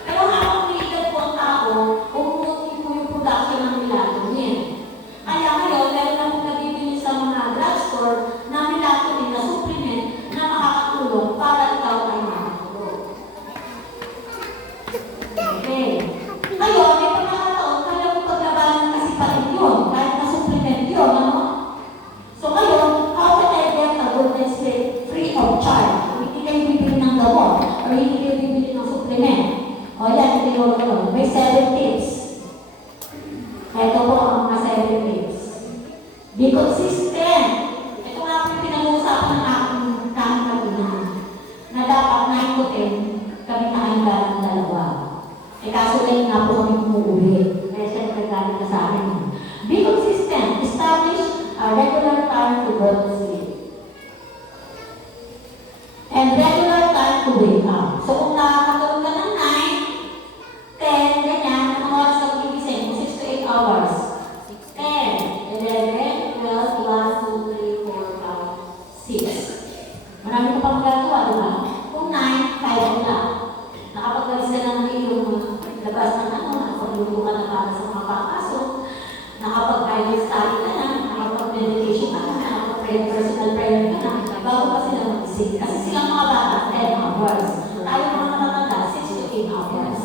Pero habang umiigat po ang tao, umuuti po yung production ng melatonin. Kaya ngayon, meron na pong nabibili sa mga drugstore na melatonin na supplement na makakatulong para ikaw ay makatulog. Okay. Ngayon, may pagkakataon, kaya mo paglabanan kasi pa rin yun, kahit na supplement yun, ano? So ngayon, how can I get a good night's sleep free of charge? Hindi kayo bibili ng gamot, or hindi kayo bibili ng supplement. O yan, hindi ko yun. May 7 tips. Ito po ang mga 7 tips. Be consistent. Ito nga po yung pinag-uusapan ng aking kanina na dapat 9 to 10 kami nakahanda ng dalawa. Kaso lang nga po kami umuwi. Kaya siya nagagalit na sa akin. Be consistent. Establish a regular time to go to sleep. And regular time to wake up. So kung nakakatulog ka ng 9, 10, ganyan, ang oras ka gigising, 6 to 8 hours. 10, 11, 12, 1, 2, 3, 4, 5, 6. Marami ka pang magagawa, di ba? Kung 9, kaya mo lang. Nakapagdalis ka ng iyong labas ng nakapagluto ka na para sa mga papasok, nakapag-Bible study ka na, nakapag-meditation ka na, nakapag-personal prayer ka na, bago pa sila mag-isip. Kasi silang mga bata, 10 hours. Tayo mga matatanda, 6 to 8 hours.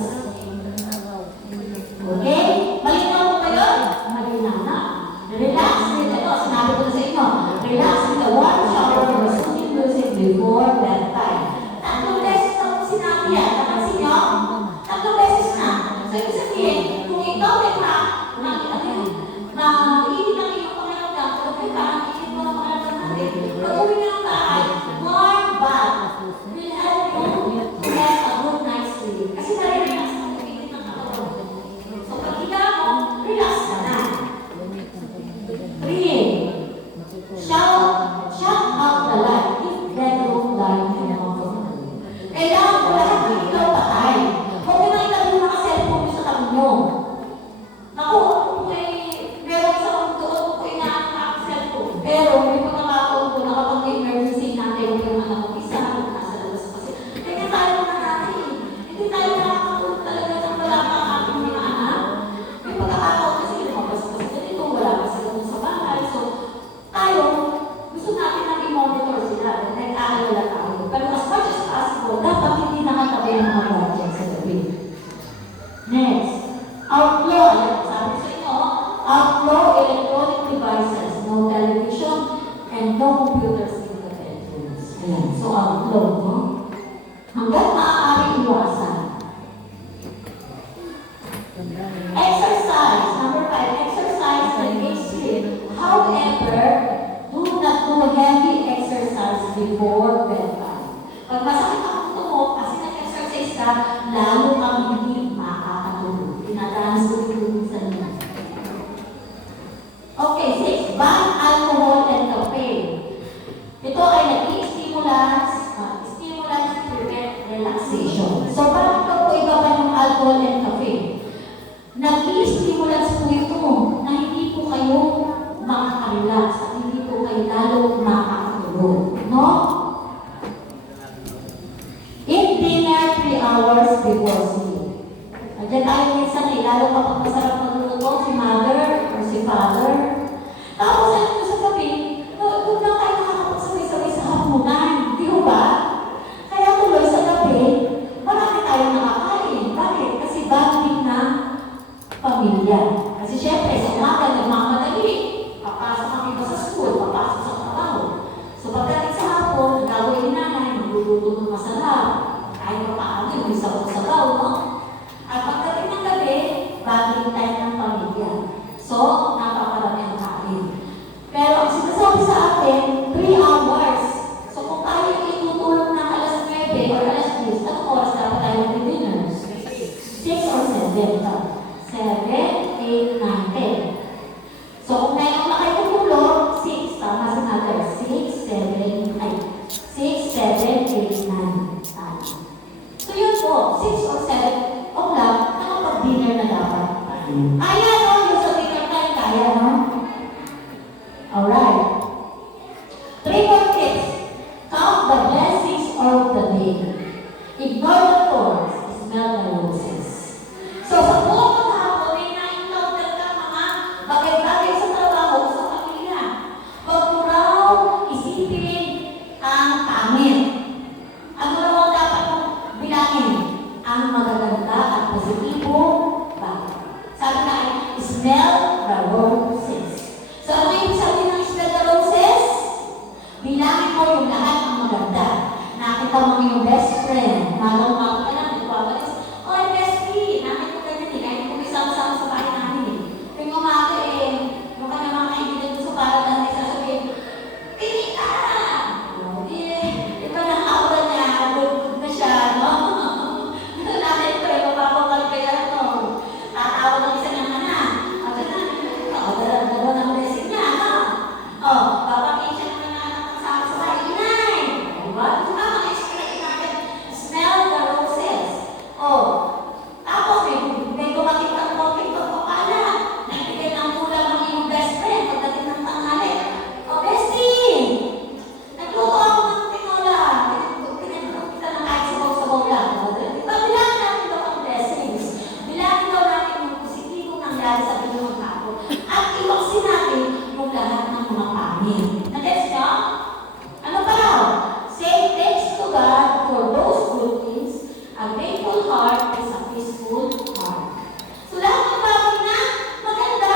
Okay? Malinaw mo ba yun? Malinaw na. Relax with, ito, sinabi ko na sa inyo, relax with a warm shower or soothing music before bedtime. Tatlong beses na kung sinabi yan, napansin nyo? Tatlong beses na. So, ibig sabihin, kung ikaw ay mainit ang iyong pangalamdam, kung ikaw ay mainit mo ang pangalamdam natin, no computers in the bedrooms. Ayan. So, outlaw, no? Hanggang maaari iwasan. Exercise. Number 5, exercise engage sleep. However, do not do heavy exercise before bedtime. Pag masakit ang ulo mo, kasi nag-exercise ka, lalo kang hindi makakatulog. Tinatanas ko dito minsan mo. Okay, 6. Ban alcohol and caffeine. Ito ay nag-stimulants, prevent relaxation. So, bakit pa po iba pa yung alcohol and caffeine? Nag-stimulants po ito na hindi po kayo makaka-relax at hindi po kayo lalo makakatulog. No? Eat dinner 3 hours before sleep. Diyan tayo minsan lalo kapag masarap matulog si mother or si father. Tapos ano ito sa gabi, doon lang kayo nakakapagsabay-sabay sa hapunan. Di ba? Kaya tuloy sa gabi, marami tayong nakakain. Bakit? Kasi bonding na pamilya. Kasi syempre, sa umaga, nagmamadali. Papasok kami ba sa school, papasok sa trabaho. So pagdating sa hapon, gawin ni nanay, magluluto ng masarap. Kahit pa paano, yung sabaw-sabaw, no? At pagdating ng gabi, bonding time ng pamilya. So, napakarami ang kain. Pero ang sinasabi sa atin, 3 hours. So kung tayo itutulog ng alas 9 or alas 10, anong oras dapat tayo mag-dinner? 6 or 7. 7, 8, 9, 10. So kung 9 ang kayo tutulog, 6, tama si mother. 6, 7, 8, 9. Tama. So yun po, 6 or 7 o'clock, nakapag-dinner na dapat. Ayan o, yung sa dinner time, kaya no? Alright. 3 more tips. Count the blessings of the day. Ignore the thorns. Smell the roses. So sa buong maghapon, may na-encounter ka mga bagay-bagay sa trabaho, sa pamilya. Huwag mo raw isipin ang pangit. Ano raw ang dapat mong bilangin? Ang magaganda at positibo bagay. Sabi na ay, smell the roses. So ano yung sabi ng smell the roses? Bilangin mo yung lahat ng maganda. Nakita mo yung best friend. Magaw-magaw ka lang, nagwawalis. Oy, bestie! Nakita ko ganyan eh. Kahit kung isama-sama sa bahay namin eh. Yung umaga eh, yung kanya mga kaibigan ko sa parang natin sasabihin, "Pili ka!" Iba ng aura niya, good na siya, no? Natin ito eh, mapapakal kaya ito. Tatawa ng isa ng anak. Ako na, dalawa ng blessing niya, no? Oh, papakin siya ng mga anak ng sa bahay, inay! Diba? Diba? Mag-explain natin, smell the roses. Oh, tapos may dumating kang konting pagpapala. Nagbigay ng ulam ang iyong best friend pagdating ng tanghali. Oh, bestie! Nagluto ako ng tinola. Pinagluto kita ng kahit sabaw-sabaw lang. Diba? Bilangin natin daw ang blessings. Bilangin daw natin yung positibong nangyari sa binuong tao. At iwaksin natin yung lahat ng mga pangit. Nag-gets ka? Ano pa raw? Say thanks to God for those good things. A grateful heart is a peaceful heart. So lahat ng bagay na maganda,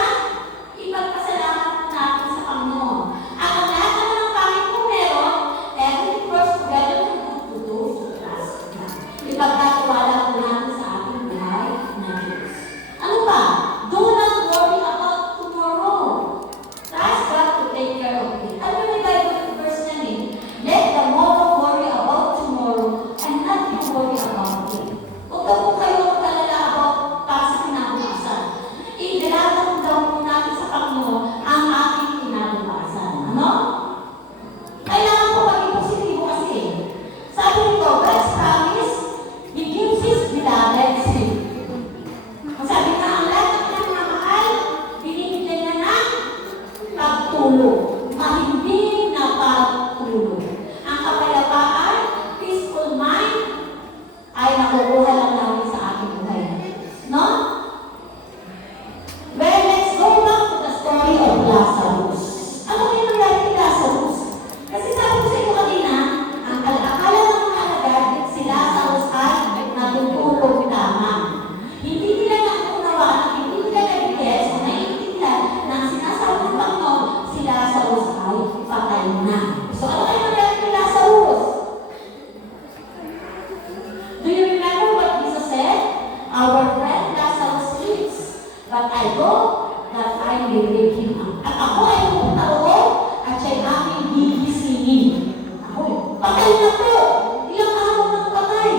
ipagpasalamat natin sa Panginoon. At ang lahat naman ng pangit kung meron, everything works together to those who trust God. Ipagkatiwala po natin sa ating buhay na Diyos. Ano pa? Do not worry about tomorrow. Trust God to take care of it. Ano yung Bible verse niyan eh? Let the morrow worry about tomorrow and not you worry about it. Huwag daw po kayo magkalala about para sa kinabukasan. Ilalagay daw po natin sa Panginoon ang ating kinabukasan. Ano? Kailangan po maging positibo kasi. Sabi nito, God's promise, He gives His beloved sleep. Sabi nga, ang lahat ng kanyang mga mahal, binibigyan niya ng pagtulog. Mahimbing na pagtulog. Ang kapayapaan, peaceful mind, ay nakukuha lang namin sa ating buhay. No? Well, let's go back to the story of Lazarus. Ano yung nangyari kay Lazarus? Kasi sabi ko sa inyo kanina, ang akala ng mga alagad, si Lazarus ay natutulog tama. Hindi nila naunawaan, hindi nila nag-gets o naiintindihan na ang sinasabi ng Panginoon, si Lazarus i-rape him up. At ako ay pupunta roon at siya'y aming gigisingin. Ako, patay na po! Ilang araw nang patay.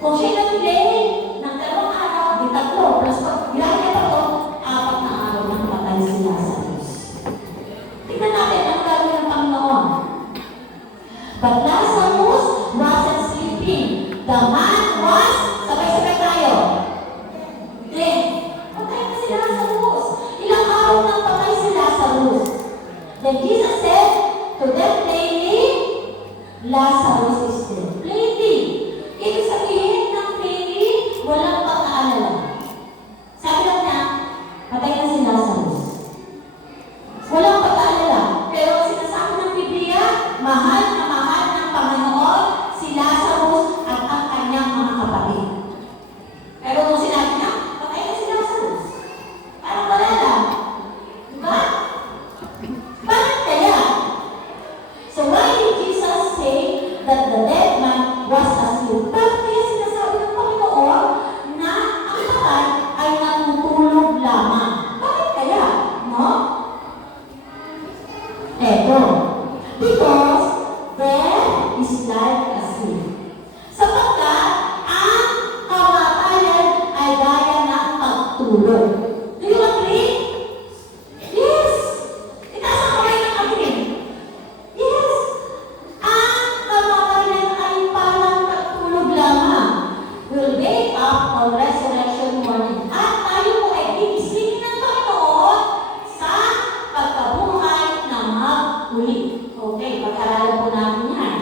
Kung siya'y nag-delay ng 2 araw, di 3, plus pag ginagay pa to, 4 na araw nang patay si Lazarus. Tingnan natin ang gagawin ng Panginoon. But Lazarus wasn't sleeping. The man was, sabay-sabay tayo. Then, patay na si Lazarus. Ilang araw nang patay si Lazarus. Then Jesus said to them plainly, Lazarus is dead. Plainly. Ibig sabihin ng plainly, walang pag-aalala. Sabi lang niya, patay na si Lazarus. Walang pag-aalala. Pero sinasabi ng Biblia, mahal na mahal ng Panginoon si Lazarus at ang kanyang mga kapatid. Pero nung sinabi niya, patay na si Lazarus. Parang wala lang. Diba? Bakit kaya? So why did Jesus say that the dead man was asleep? Bakit kaya sinasabi ng Panginoon na ang patay ay natutulog lamang? Bakit kaya? No? Eto. Because death is like a sleep. Sapagkat ang kamatayan ay gaya ng pagtulog. Do you agree? Yes! Itaas ang kamay ng agree. Yes! Ang kamatayan ay parang pagtulog lamang. We'll wake up on resurrection morning. At tayo po ay gigisingin ng Panginoon sa pagkabuhay na mag-uli. Okay, pag-aralan po natin yan.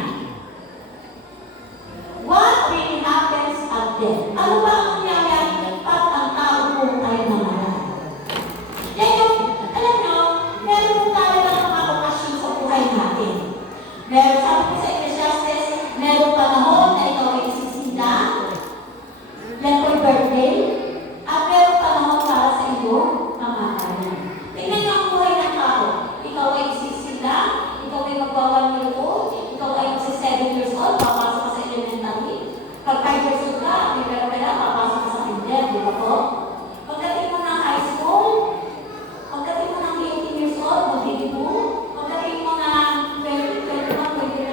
What really happens at death? Ano ba ang nangyayari pag ang tao po ay namatay? Yan yung, alam nyo, meron po talaga mga okasyon sa buhay natin. Meron, sabi ko sa Ecclesiastes, meron panahon na ikaw ay isisida, yan po'y birthday, at meron panahon para sa iyong kamatayan. Tingnan nyo ang buhay ng tao. Ikaw ay isisida, ikaw ay magwa 1 year old, ikaw ay magsi 7 years old, papasok ka sa elementary. Pag 5 years old ka, may pera, papasok ka sa kinder, di ba po? Pagdating mo ng high school, pagdating mo ng 18 years old, mag-debut. Pagdating mo ng 20, 21, 22,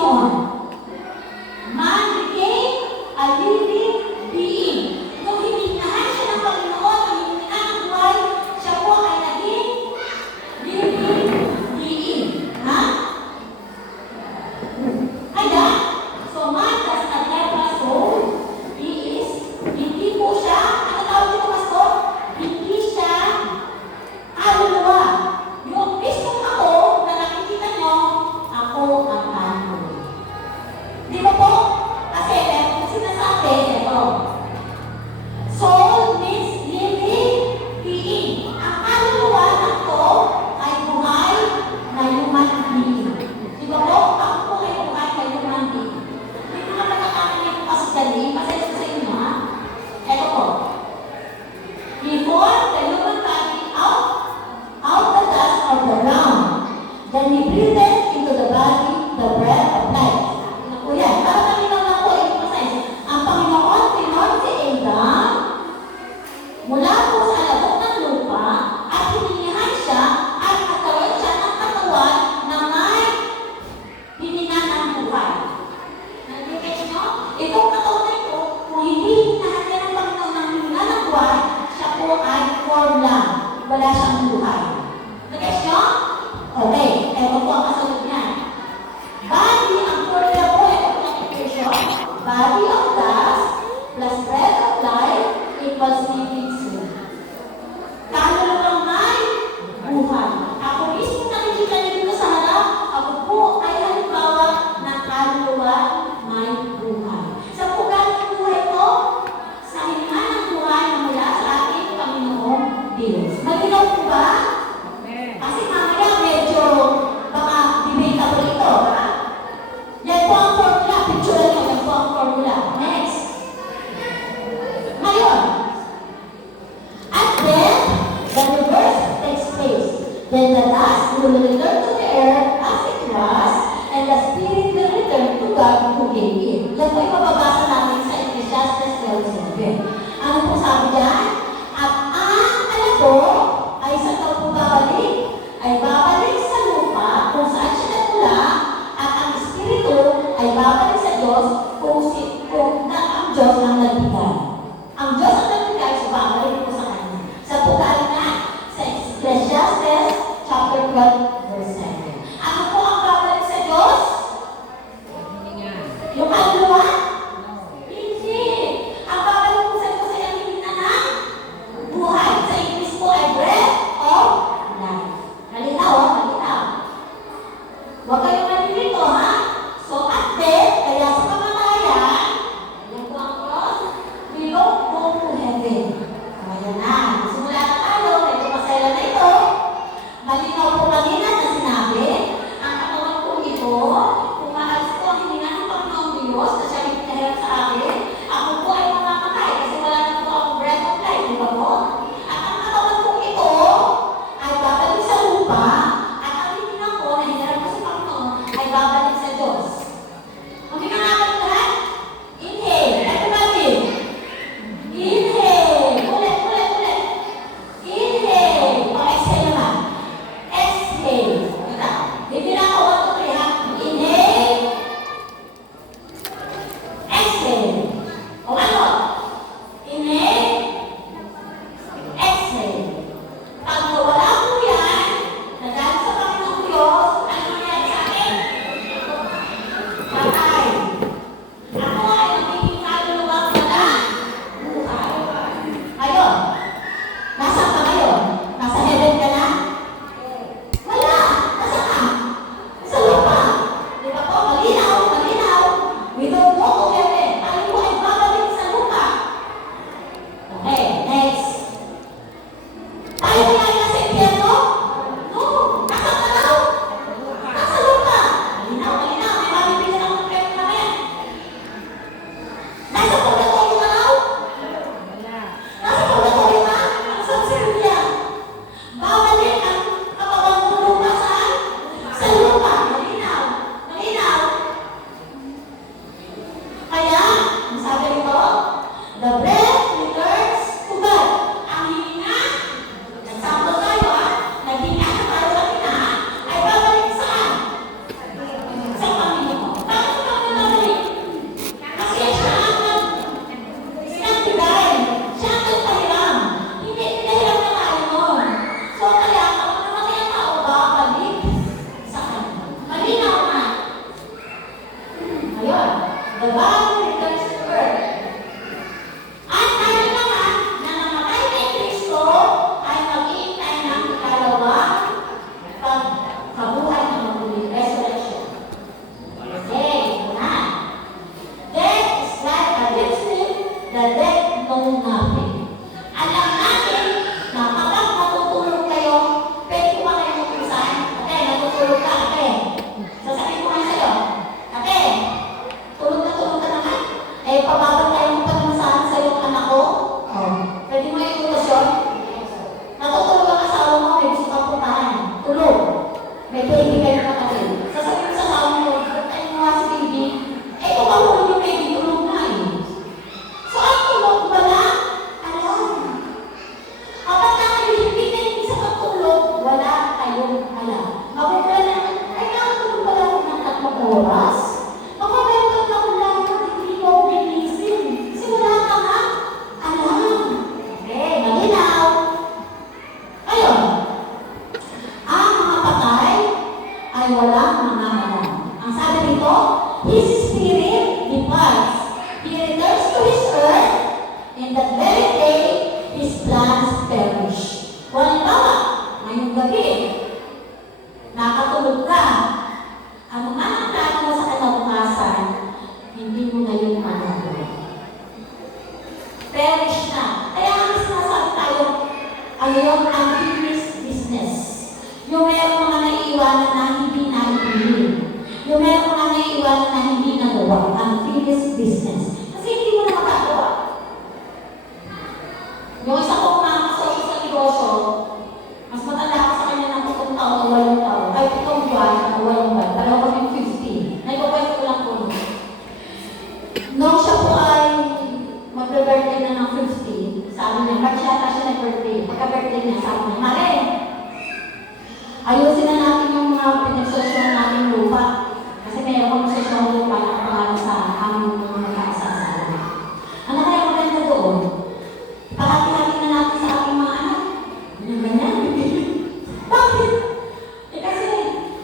yun? Man became a living being. Nung hiningahan siya ng Panginoon, nung hiningahan ng buhay, siya po ay naging living being. Ha? Kaya, so man does not have a soul. Hindi po siya, ano tawag dito, pastor? Hindi siya kaluluwa. Yung mismong ako na nakikita nyo, ako ang kaluluwa. Di ba po? Kasi meron sinasabi, ito. Soul means living being. Ang kaluluwa ng to ay buhay na human being. Di ba po? Ako po ay buhay na human being. Hindi ko naman nakakalimutan po kasi dali. Pasensya sa inyo, ha? Ito po. He formed the human body out the dust of the ground. Then he breathed into the body the breath of life. Ano po yan? Para malinaw na po yung process. Ang Panginoon, tinon si Adam mula po sa alabok ng lupa at hinilihan siya at nagkaroon siya ng katawan na may hininga ng buhay. Nandito nyo? Itong katawan na ito, kung hindi hinahan niya ng Panginoon ng hininga ng buhay, siya po ay form lang. Wala siyang buhay. Nag-gets nyo? Okay, eto po ang kasunod niya. Body, ang formula po, ito po ang equation. Body of dust plus breath of life equals living soul. Kaluluwang may buhay. Ako mismo nakikita niyo dito sa harap, ako po ay halimbawa ng kaluluwa may buhay. Sa po galing buhay ko, sa hininga ng buhay na mula sa ating Panginoong Diyos. Malinaw po ba? Kasi mamaya medyo baka debatable ito, ha? Yan po ang formula. Picture nyo, yan po ang formula. Next. Ngayon. And then, the reverse takes place. Then the dust will return to the earth as it was, and the spirit will return to God who gave it. Yan po yung mababasa namin sa Ecclesiastes 12:7. Ano po sabi dyan? At ang alabok ay sa po babalik, ay babalik sa lupa kung saan siya nagmula, at ang espiritu ay babalik sa Diyos kung ang Diyos ang nagbigay. Ang Diyos ang nagbigay, so babalik po sa Kanya. Sa pugaling na, sa Ecclesiastes chapter 12, verse 7. Ano po ang babalik sa Diyos? Yung kaluluwa? Hindi. Ang babalik po sa Diyos ay ang hindi na buhay. Sa English po ay breath of life. Malinaw, ha? Malinaw. Huwag kayong malilito, ha? So, at death, kaya sa kamatayan, yan po ang Diyos, we don't go to heaven. Ayan na. Simula na tayo, medyo masaya na ito. Malinaw po kanina na sinabi, ang katawan po ito, kung maalis po ang hininga ng Panginoong Diyos na siya pinahirap sa akin, ako po ay mamamatay kasi wala na po akong breath of life, di ba po? At ang katawan po ito ay babalik sa lupa, at ang hininga ko na hinarap ko sa Panginoon ay babalik sa Diyos. Huminga nga kayo lahat. Inhale. Let imagine. Inhale. Ulit. Inhale. O, exhale naman. Exhale. Ito. Hindi na ako 1, 2, 3, ha? Inhale. oras? Baka meron ka lang hindi mo pinisin. Kasi wala ka nga alam. Okay, malinaw. Ayun, ang mga patay ay walang mga alam. Ang sabi nito, his spirit departs. He returns to his earth. In that very day, his plans perish. Kung halimbawa, ngayong gabi, nakatulog ka, ano man ang plano mo sa kinabukasan, hindi mo na yun magagawa. Perish na. Kaya ang sinasabi tayo, ayun ang business. Yung merong mga naiiwanan na hindi naibili. Yung merong mga naiiwanan na hindi nagawa. Ang business. Kasi hindi mo na magagawa. Yung isa kong mga kasosyo sa negosyo, mas matanda ako sa kanya ng 7 taon o 8 taon. Ay, 7 buwan o 8 buwan. Dalawa kami 50. Naipapalit ko lang po. Nung siya po ay magbe-birthday na ng 50, sabi niya, ba't siya nag-birthday? Pagka-birthday niya, sabi niya, Mare, ayusin na natin yung mga pinagsosyohan natin lupa. Kasi mayroon kong sosyohan lupa na kapangalan sa aming mga nag-aasasala. Ano kaya maganda doon? Pakati-hati na natin sa aking mga anak. Yung ganyan. Bakit? Eh kasi,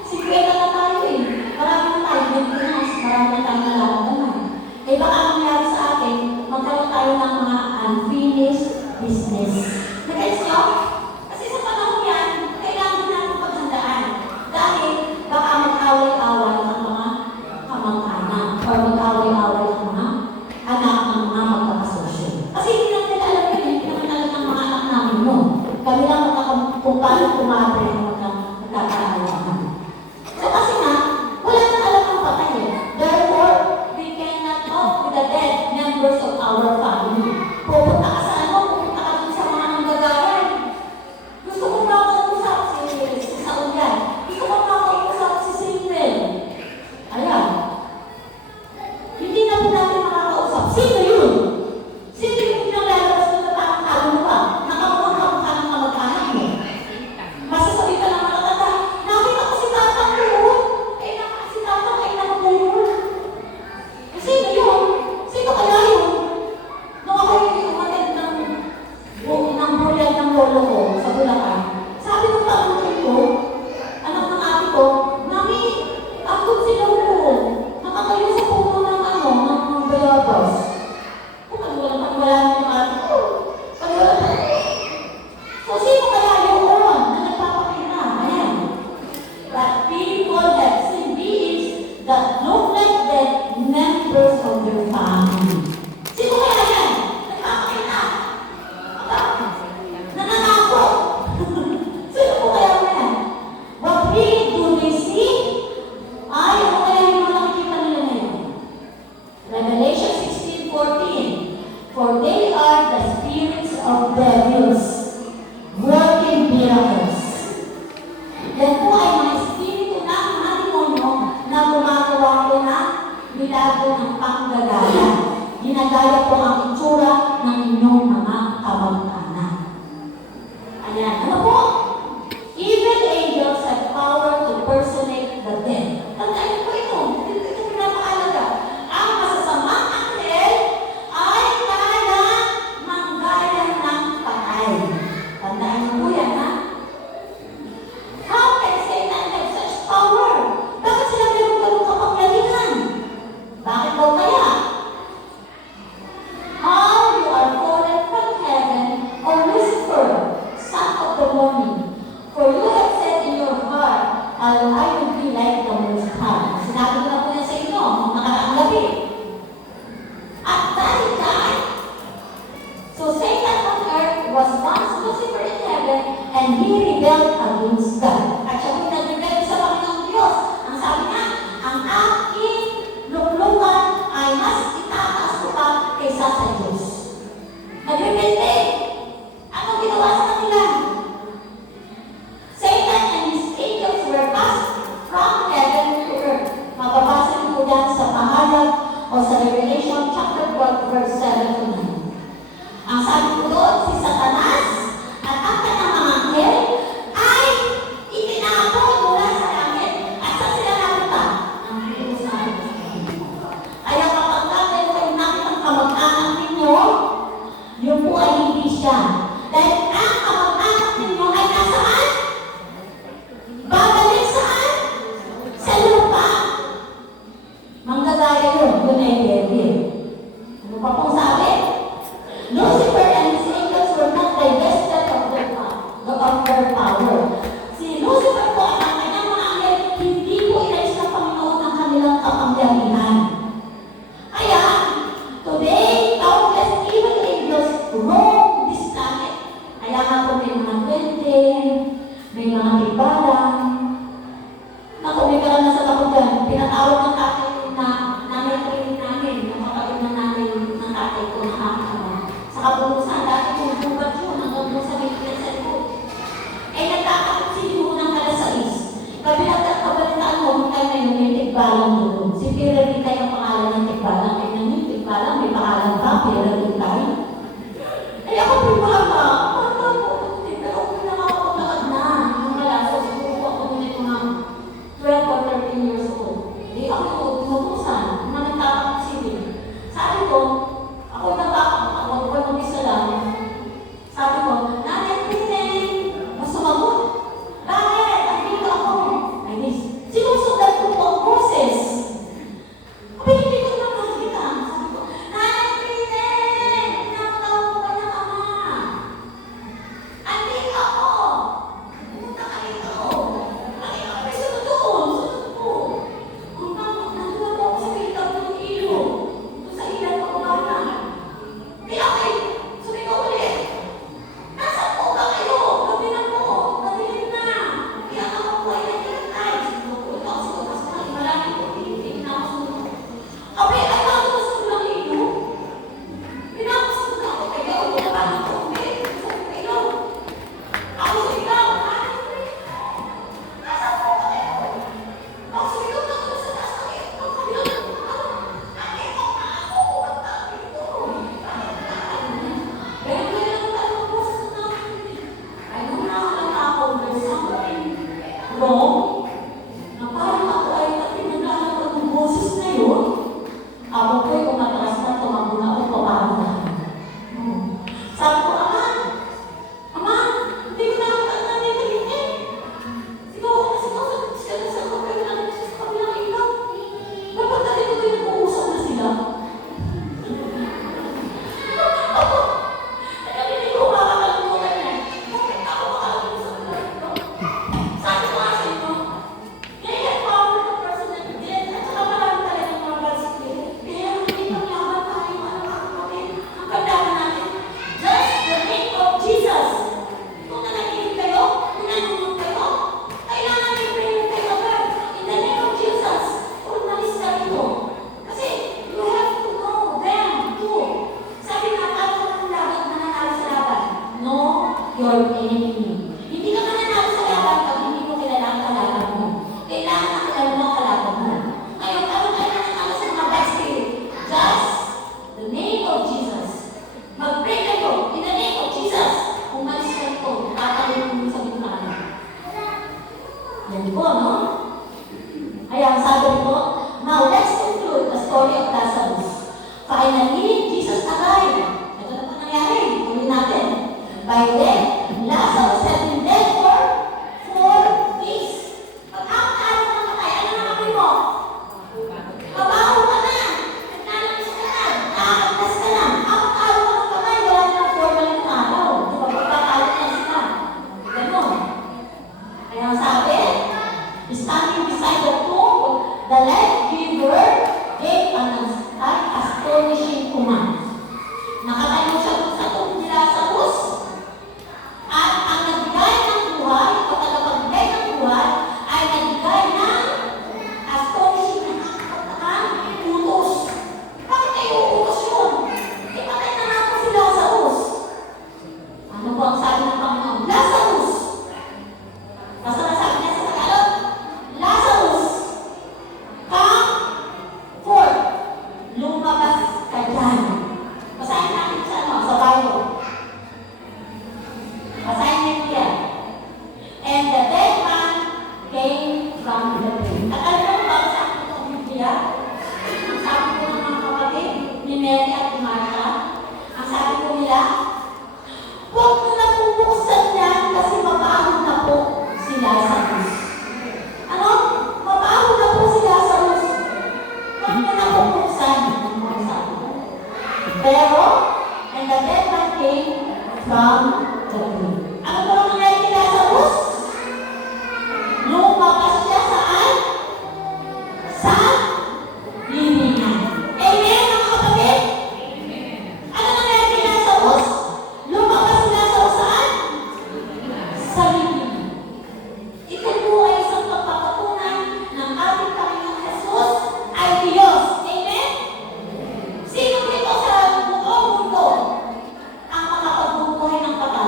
50 na tayo eh. Marami na tayo, maintenance, marami na tayo nalaman. Eh baka mangyari sa akin, magkaroon tayo ng mga unfinished business. Nag-ayos nyo? Kasi sa panahon yan, kailangan natin paghandaan. Dahil baka mag-away-away ang mga kamag-anak o mag-away-away ang mga anak ng mga magkakasosyo. Kasi hindi lang nila alam yun, hindi naman alam ng mga anak namin mo. Kami lang kung paano kumabri ang magkakaalaman. So kasi nga, wala nang alam ang patay eh. Therefore, we cannot talk with the dead members of our family. Pupunta ka sa ano, pupunta ka dun sa mga nanggagayan. Gusto ko makausap si Saulyan. Gusto ko makausap si Sintel. Ayan. Hindi na po natin makakausap. Sino yun? Sino yung pinaglalabas ng tatang talo pa? Nakamuha-mukha ng kamag-anak mo. Masasabi ka ng matatanda, nakita ko si tatang doon. Eh, si tatang ay nakabulol. Sino yun? Sino kaya yun? Nung ako yung umatid ng bulan ng lolo ko sa Bulacan, sabi ng pamangkin ko, anak ng ate ko, Mami, akot si lolo. Nakakayo sa puno ng ng bayabas. Kung wala ng ate ko. So, sino kaya yun na nagpapakita? Ayan. But people have seen beings that look like dead members of their family. Sino kaya yan? Nagpapakita. Nananakot. Sino po kaya yan? What really do they see? Ay, ano kaya yung mga nakikita nila ngayon? Revelation 16:14. For they are the spirits of devils, working miracles. Yan po ay mga espiritu ng mga demonyo na gumagawa po ng milagro ng panggagaya. Ginagaya po ang itsura ng inyong mga kamag-anak. Ayan, ano po? Evil angels have power to personate the dead. Tandaan po ito. Ito pinapakalaga. Ang masasamang anghel ay kaya manggaya ng patay. Tandaan mo po yan, ha? How can Satan have such power? Bakit sila meron ganun kapangyarihan? Bakit daw kaya? How you are fallen from heaven, O Lucifer, son of the morning. For you have said in your heart, I will be like the Most High. Sinabi ko na po yan sa inyo, nung nakaraang gabi. At dahil dyan, so Satan on earth was once Lucifer in heaven, and he rebelled against God. At siya po nag-rebel sa Panginoong Diyos. Ang sabi niya, ang aking luklukan ay mas itaas ko pa kaysa sa Diyos. Nag-rebel din. Anong ginawa sa kanila? Satan and his angels were cast from heaven to earth. Mababasa niyo po yan sa pahayag o sa Revelation chapter 12 verse 7 to 9. Ang sabi ko doon, si Satanas at ang kanyang mga anghel ay itinapon mula sa langit. At saan sila napunta? Ang Pilarita yung pangalan ng tikbalang. Tignan niyo, yung tikbalang, may pangalan ba? Pilarita. Eh ako po bata. Bata po. Tignan ako pinakakapaglakad na. Yung malaso, siguro ako nung ito ng 12 or 13 years old. Di ako tinutusan. Mga nagtataksirin. Sabi ko, ako ako mag-isa lang. Sabi ko, Nanay Kristen, mas sumagot. Bakit? Andito ako. Ay, sinusundan ko po ang boses. Hindi ko na makikita. Sabi ko, Nanay Kristen, tinatawag ko ka ng ama. Andito ako. Pumunta ka rito. Nakita ko, may sunod doon. Sunod ko. Nandun ako sa kitap ng ilo. Doon sa ilang pagbabanan. Di okay. Sumigaw ulit. Nasaan po ba kayo? Gabi na po. Gabi na. Kaya ako po ay nagkakatay. Sumigaw ako sa utas na. Marami po. Hindi na ako sumigaw. Abi, ay ako sa ulang ilo. Pinapasok na ako kayo. Paano po? Sabi kayo. Ako sumigaw. Nasaan po ba kayo? Ako sumigaw na ako sa taas ng ilo. Andito na ako. Ang dami ko. Pero kaya lang tayo ang boses na namin. Ay, nung nakakala ako, there's something wrong. Na parang ako ay naglalakad ng boses na yun. Ako po'y umatras na, tumakbo na ako, pabago na. Sabi ko, Ama, hindi ko nakakala na yung nagiging. Sigaw ako na sigaw sa kapag namin siya sa kabilang ilaw. Dapat dali ko yung nag-uusap na sila. Ako, hindi ko makakalimutan niya. Bakit ako makakalimutan sa ito? Sabi ko nga sa inyo, kaya power ng person na bigyan. At saka marami talaga mga basikil. Kaya hindi kami yaman tayo kapatid. Ang kailangan natin, just the name of Jesus. Kung nanaginig kayo, kung nanonood kayo, kailangan may prayer kayo agad. In the name of Jesus. Kung nalista ito. Kasi you have to know them too. Sabi nga, paano ka ng laban, mananalo sa laban? Know your enemy. Hindi ka mananalo sa laban pag hindi mo kilala ang kalaban mo. Kailangan na kilala mo ang kalaban mo. Ngayon, ano kayo nananalo sa mga bad spirit? Just the name of Jesus. Mag-pray kayo in the name of Jesus. Kung malis ka ito, tatalin mo sa bintana. Yan po, no? Ayan, sabi ko, now let's conclude the story of Lazarus. Finally, Jesus arrived. Ito na po nangyari. Tuloy natin. By then, Lazarus had been dead for 4 days. Pag-aakala mo ng patay, ano nakapin mo? Mabaho ka na. Naglalabas ka na. Nakakagdas ka na. Akakala mo ng patay, wala na 4 na yung araw. Diba, pagkakala na sila. Ganon. Kaya sabi, standing beside the tomb, the life-giver gave an astonishing command. Nakatayo siya dun sa tomb ni Lazarus, at ang nagbigay ng buhay, o tagapagbigay ng buhay, ay nagbigay ng astonishing utos. Bakit kayo utos yun? Ipatay na nga po si Lazarus. Ano po ang sabi ng Panginoon? Lazarus! Basta nasabi niya sa Tagalog, Lazarus, come forth. Lumabas ka dyan. Basahin natin sa Bible. Basahin niyo yan. And the dead man came from the grave. At alam mo ba sa akin itong Biblia? Ang sabi ko ng mga kapatid ni Mary at ni Martha, ang sabi ko nila, huwag mo na bubuksan yan kasi mabaho na po si Lazarus. Ano? Mabaho na po si Lazarus. Huwag mo na bubuksan. Pero, and the dead man came from the grave. Ano po ang nangyari kay Lazarus? Lumabas siya saan? Sa libingan. Amen, mga kapatid? Ano nangyari kay Lazarus? Lumabas si Lazarus saan? Sa libingan. Ito po ay isang pagpapatunay ng ating Panginoong Jesus ay Diyos. Amen? Sino dito sa buong mundo ang makapagbubuhay ng patay?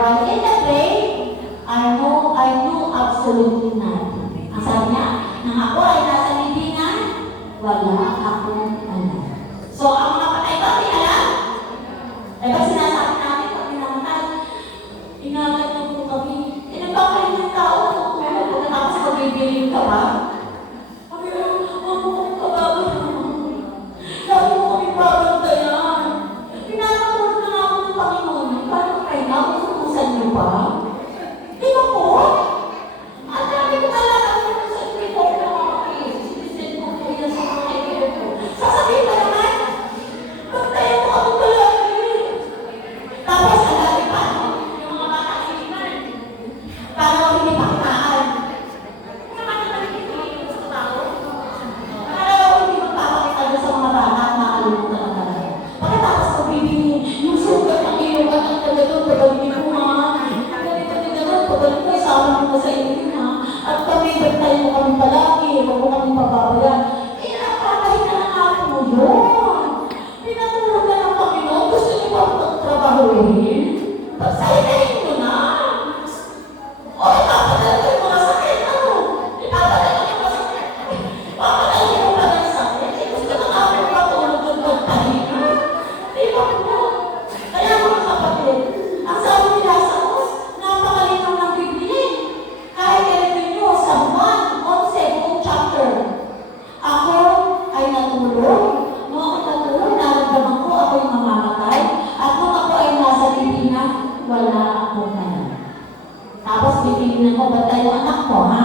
While in the grave, I knew absolutely nothing. Ang sabi niya, nang ako ay nasa libingan, wala akong alam. So, ang mga patay ba, may alam? Eh, ba sinasabi natin pag pinamatay, inagad na po kami. Nagpapalin ng tao, pagkatapos magbibiling ka ba? Kami, kami kabago naman. Lagi mo kami babantayan. Pinapatulog na nga ako ng Panginoon. Paano kayo na? Utusan niyo pa? Di ba po? Ang dami ko talaga sa inyo po ng mga kaibigan ko po yan sa mga kaibigan ko. Sasabihin pa naman, magtayo mo ako palagi. Tapos alali pa, yung mga bata kaibigan. Para ako hindi pakitaan. Naman naman hindi ko sa tao. Para ako hindi magpapakita doon sa mga bata at makalimutan na talaga. Pagkatapos magbibigay, yung sugat ng iyo at ang talagang pagalitin mo ha. Pagdating ko, isama mo sa inyo ha. At kami, tayo mo kami palagi, huwag mo kami pababayan. Eh, nakakahinga na natin mo yun. Pinatulog na ng Panginoon, gusto niyo pa magtrabahuhin? Pagsalitain mo na. O, ipapadala ko yung mga sakit, ano? Ipapadala ko yung mga sakit. Ipapadala ko yung mga sakit. Eh, gusto na nga ako patulog ng pagpahinga. Di ba po? Kaya mga kapatid, ang sabi ni Lazarus, napakalinaw ng Biblia. Kahit ganito nyo sa 1:11 chapter. Ako ay natulog. Nung ako natulog, naramdaman ko ako'y mamamatay. At nung ako ay nasa libingan, wala akong alam. Tapos bibilinan ko, ba't tayo anak ko, ha?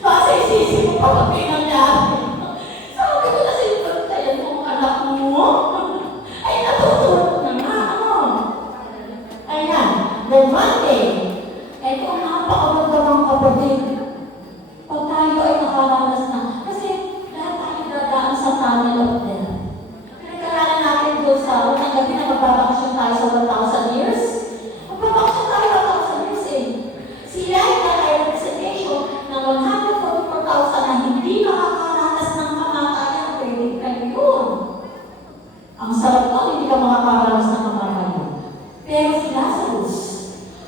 Kasi isisi mo pa pag pinangyari. Sabi ko na sa'yo, ba't tayo kung anak mo? Ay, natutulog na nga, ano? Ayan, then one day, ito ang napakaganda ng kapatid. Pag tayo ay nakaranas na, kasi lahat tayo dadaan sa tunnel of death. Pinag-aralan natin doon sa unang gabi na magbabakasyon tayo sa 1,000 years. Magbabakasyon tayo 1,000 years eh. Sila ay representation ng 144,000 na hindi makakaranas ng kamatayan. Pwede kayo yun. Ang sarap ko, hindi ka makakaranas ng kamatayan. Pero si Lazarus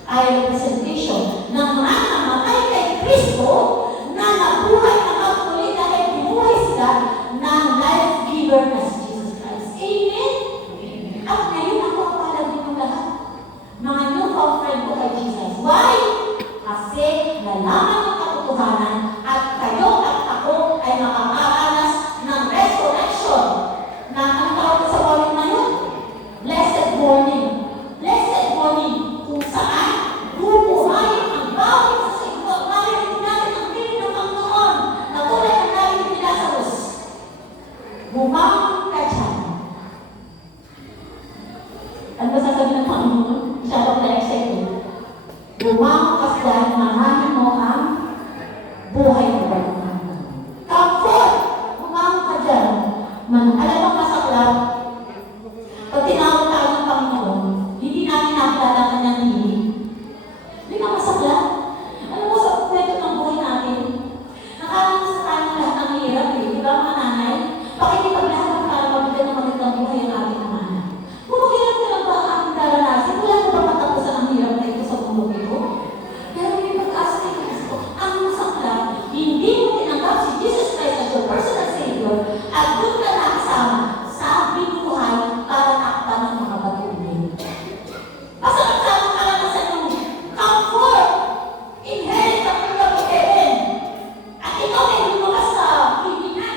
ay representation ng mga namatay kay Kristo na nabuhay na magmuli dahil binuhay sila ng life giver na si Jesus Christ. Amen? At ngayon ako ang palagay ng lahat. Mga newfound friend ko kay Jesus. Why? Kasi nalaman ng katotohanan at kayo at ako ay makakaranas ng resurrection na ang tawag sa morning na yun. Blessed morning. Blessed morning kung saan bubuhay ang bawat sa iyo at marinig natin ang piling ng Panginoon na tulad ng narinig ni Lazarus. Bumangon ka dyan. Ano ba sasabihin ng Panginoon? Siya ako na-excited. Bumangon ka dyan, manahin mo ang buhay ng Panginoon. Come forth! Bumangon ka dyan. Alam mo masaklap, pag tinawag tayo ng Panginoon, hindi natin nakilala ka niyang hiling. Hindi ka masaklap. Alam mo sa kwento ng buhay natin, nakaranas na tayo lahat ng hirap eh. Di ba mga nanay? Pakikipaglaban para mabigyan ng magandang buhay ang ating mga anak. Puro hirap na ba ang ating daranasin? Wala ko ba matapusan ang hirap na ito sa mundo ito? Pero may pag-asa kay Kristo, ang masaklap, hindi mo tinanggap si Jesus Christ as your personal Savior at doon ka nakasama sa binuhay para takpan ng mga batuin. Masarap sa mga karanasan yung comfort, inherit ang kingdom of heaven. At ikaw ay lumabas sa libingan.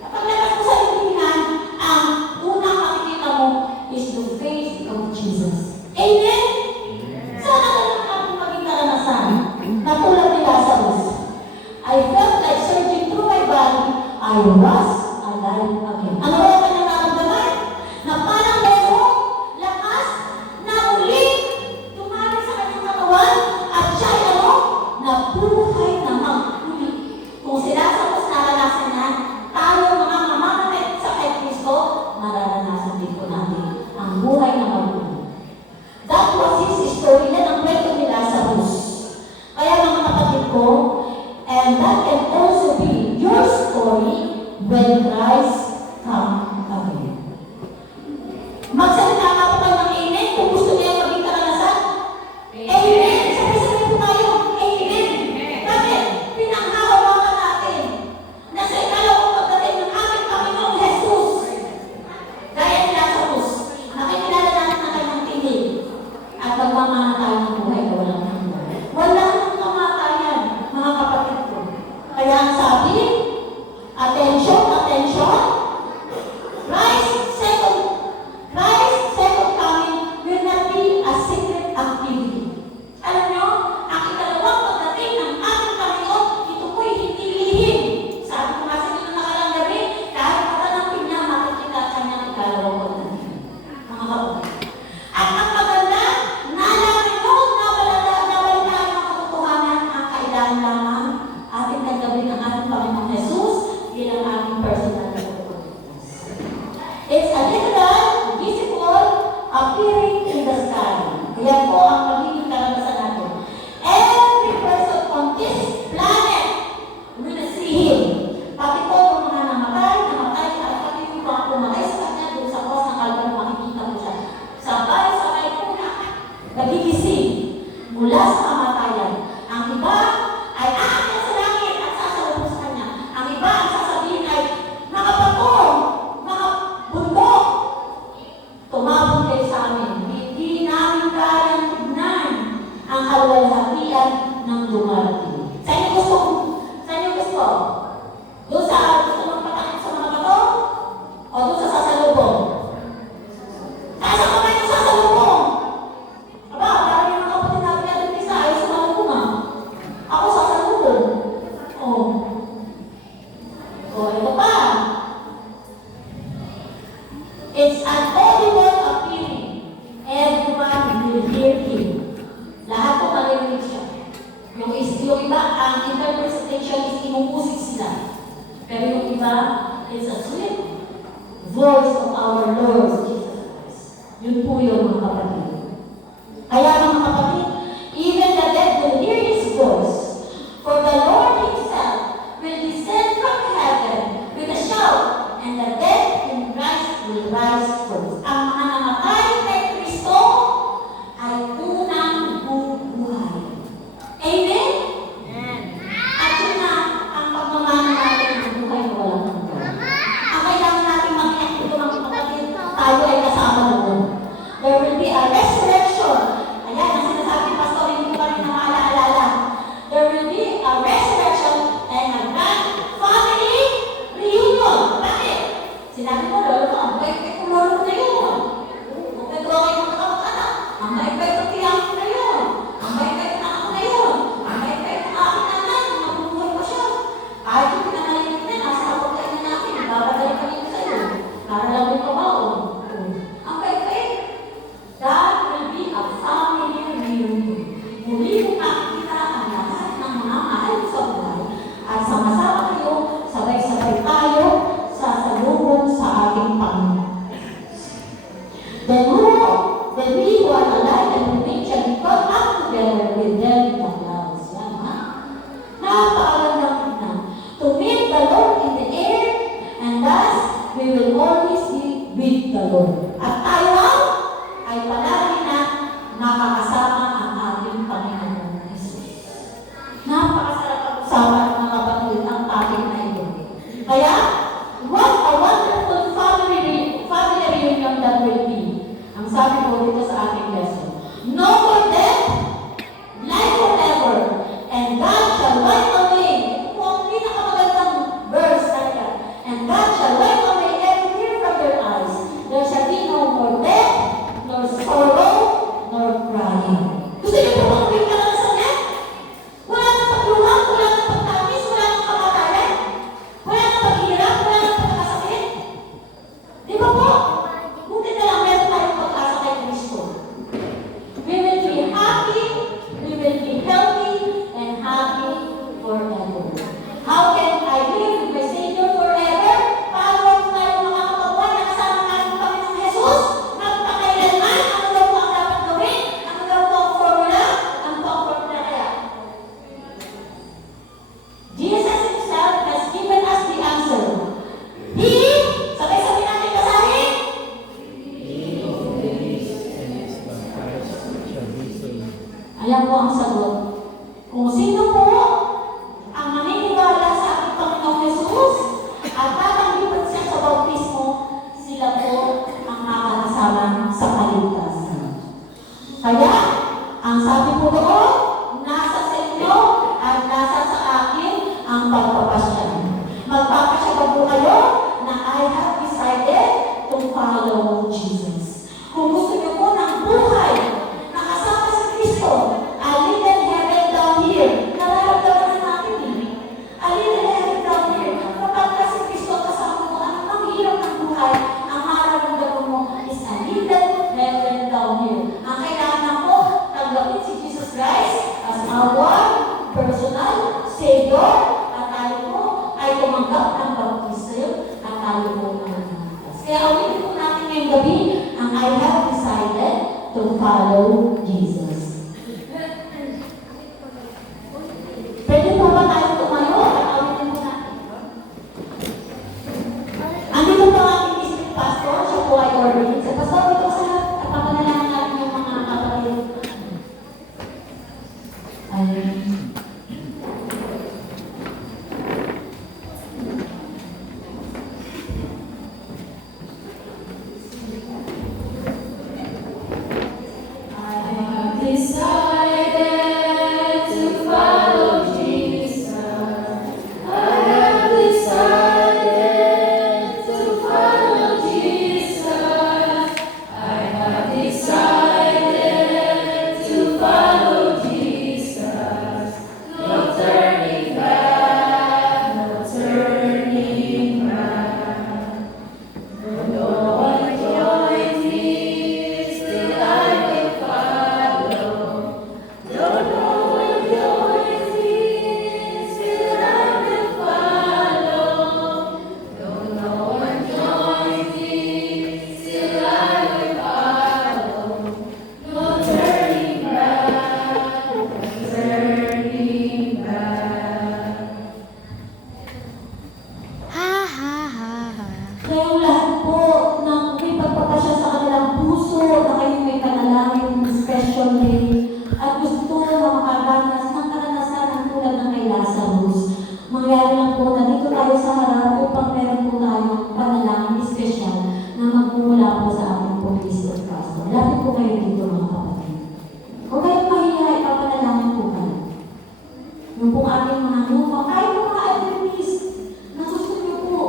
Kapag labas mo sa libingan, ang unang makikita mo is the face of Jesus. Amen? Sana ganun ang maging karanasan na tulad ni Lazarus. I felt like surging through my body. I was alive again. Ano ba yung kanyang naramdaman? Na parang merong lakas na uling tumari sa kanyang katawan at siya'y nabuhay na magmuli. Kung si Lazarus naranasan niya, tayo mga mamamatay sa kay Kristo, mararanasan din po natin ang buhay na magmuli. That was his story. Yan ang kwento ni Lazarus. Kaya mga kapatid ko, and that can also be your story when ako. At ang maganda, nalaman nyo, nabalitaan ang katotohanan, ang kailangan lamang ating nagawin ng ating Panginoong Jesus bilang ating personal na pagkakas. It's a literal, visible, appearing in the sky. Kaya po ang magiging karanasan natin. Every person on this planet will see Him. Pati po yung mga namatay, at pati yung mga pumatay sa Kanya doon sa cross ng Calvary, makikita mo siya. Sabay-sabay po lahat nagigising mula sa kamatayan. Ang iba ay aakyat sa langit at sasalubong sa Kanya. Ang iba ang sasabihin ay, mga bato, mga bundok, tumabog kayo sa amin. Hindi namin kayang tignan ang kaluwalhatian ng dumarating. Saan yung gusto? Saan yung gusto? Doon sa gusto mong patakit sa mga bato? O doon sa sasalubong? Nasa kamay yung sasalubong? Aba, parang yung mga kapatid natin natin isa ay sumalubong ah. Ako sasalubong. Ito pa. It's an audible appearing. Everyone will hear Him. Lahat po marinig siya. Yung iba, ang interpretation is inumusik sila. Pero yung iba, it's a sweet voice of our Lord Jesus Christ. Yun po yung mga kapatid. Kaya mga kapatid, even the dead will hear His voice. For the Lord Himself will descend from heaven with a shout, and the dead in Christ will rise first. Ang mga namatay kay Kristo ay unang bubuhay. Amen? At yun na ang pagmamana natin ng buhay na walang hanggan. Ang kailangan natin makiyak dito mga kapatid, tayo ay kasama doon. There will be a resurrection. Ayan, ang sinasabi ni Pastor, hindi ko pa rin na maaalala. There will be a resurrection and a grand family reunion. Bakit? Sinabi mo, lolo mo, ang bait-bait ko lolo mo na yun. Ang bait-bait ko kayo mga kamag-anak. Ang bait-bait ko tiyak ko na yun. Ang bait-bait ko na ako na yun. Ang bait-bait ko aking nanay, mabubuhay pa siya. Kahit yung pinangalimit na, nasa kapagkain na natin, babalik kami ko sa'yo. Para lang may kabaon. Ang bait-bait. That will be a family reunion. Muli kong makikita ang lahat ng mga mahal sa buhay at sama-sama kayo, sabay-sabay tayo sa salubong sa ating Panginoon. Then we who are alive and remain shall be caught up together with them in the clouds. Yan, ha? Napakagandang tignan. To meet the Lord in the air, and thus we will always be with the Lord. At tayo ay palagi na makakasama ang ating Panginoon Jesus. Napakasarap ang usapan ng mga kapatid ang topic na ito. Kaya, what a wonderful family reunion that will be. Ang sabi ko dito sa ating lesson. No more death, life forever, and God shall wipe away. Ito po ang pinakamagandang verse talaga. And God shall wipe away every tear from their eyes. There shall be no more death, nor sorrow, nor crying. Gusto niyo po bang bigyan ka sa niya? Wala nang pagluha, wala nang pagtamis, wala nang kamatayan, wala nang paghirap, wala nang pagkasakit. Di ba po? Buti na lang meron tayong pag-asa kay Kristo. We will be happy, we will be healthy, and happy forever. How can I live with my Savior forever? Paano tayo mga kapatid na kasama natin Panginoong Jesus? Magpakailanman, ano daw po ang dapat gawin? Ano daw po ang formula? Ano po ang formula kaya? Jesus Himself has given us the answer. He, sabay-sabay natin basahin. Ayan po ang sagot. Kung sino po ang maniniwala sa ating Panginoong Jesus at tatanggapin siya sa bautismo, sila po ang makakasama sa kaligtasan. Kaya, ang sabi po doon, nasa sa inyo at nasa sa akin ang pagpapasya. Magpapasya ba po kayo na I have decided to follow Jesus? Kung gusto niyo po ng buhay na kasama si Kristo, a live and to follow Jesus. Pwede po ba tayo tumayo at awitin po natin? Andito po ang ating district pastor, siya po ay ordained. Sa pastor, dito sa lahat, at papanalangin natin yung mga kapatid. Ayun. Decided to follow Jesus. I have decided to follow Jesus. I have decided to follow Jesus. No turning back, no turning back. No one joins me, still I will follow. No one joins me, still I will follow. No one joins me, still I will follow. No turning back, no turning back. Ha ha ha ha. Kayong lahat po na may pagpapasya sa kanilang puso na kayo may panalangin special day at gusto na makaranas ng karanasan ng tulad ng kay Lazarus. Mangyari lang po na dito tayo sa harap upang meron po tayong panalangin special na magmumula po sa ating po district pastor. Lapit po kayo dito mga kapatid. Kung kayo mahiya, ipapanalangin po kayo. Yung pong ating mga lupa, kahit mga Adventist na gusto niyo po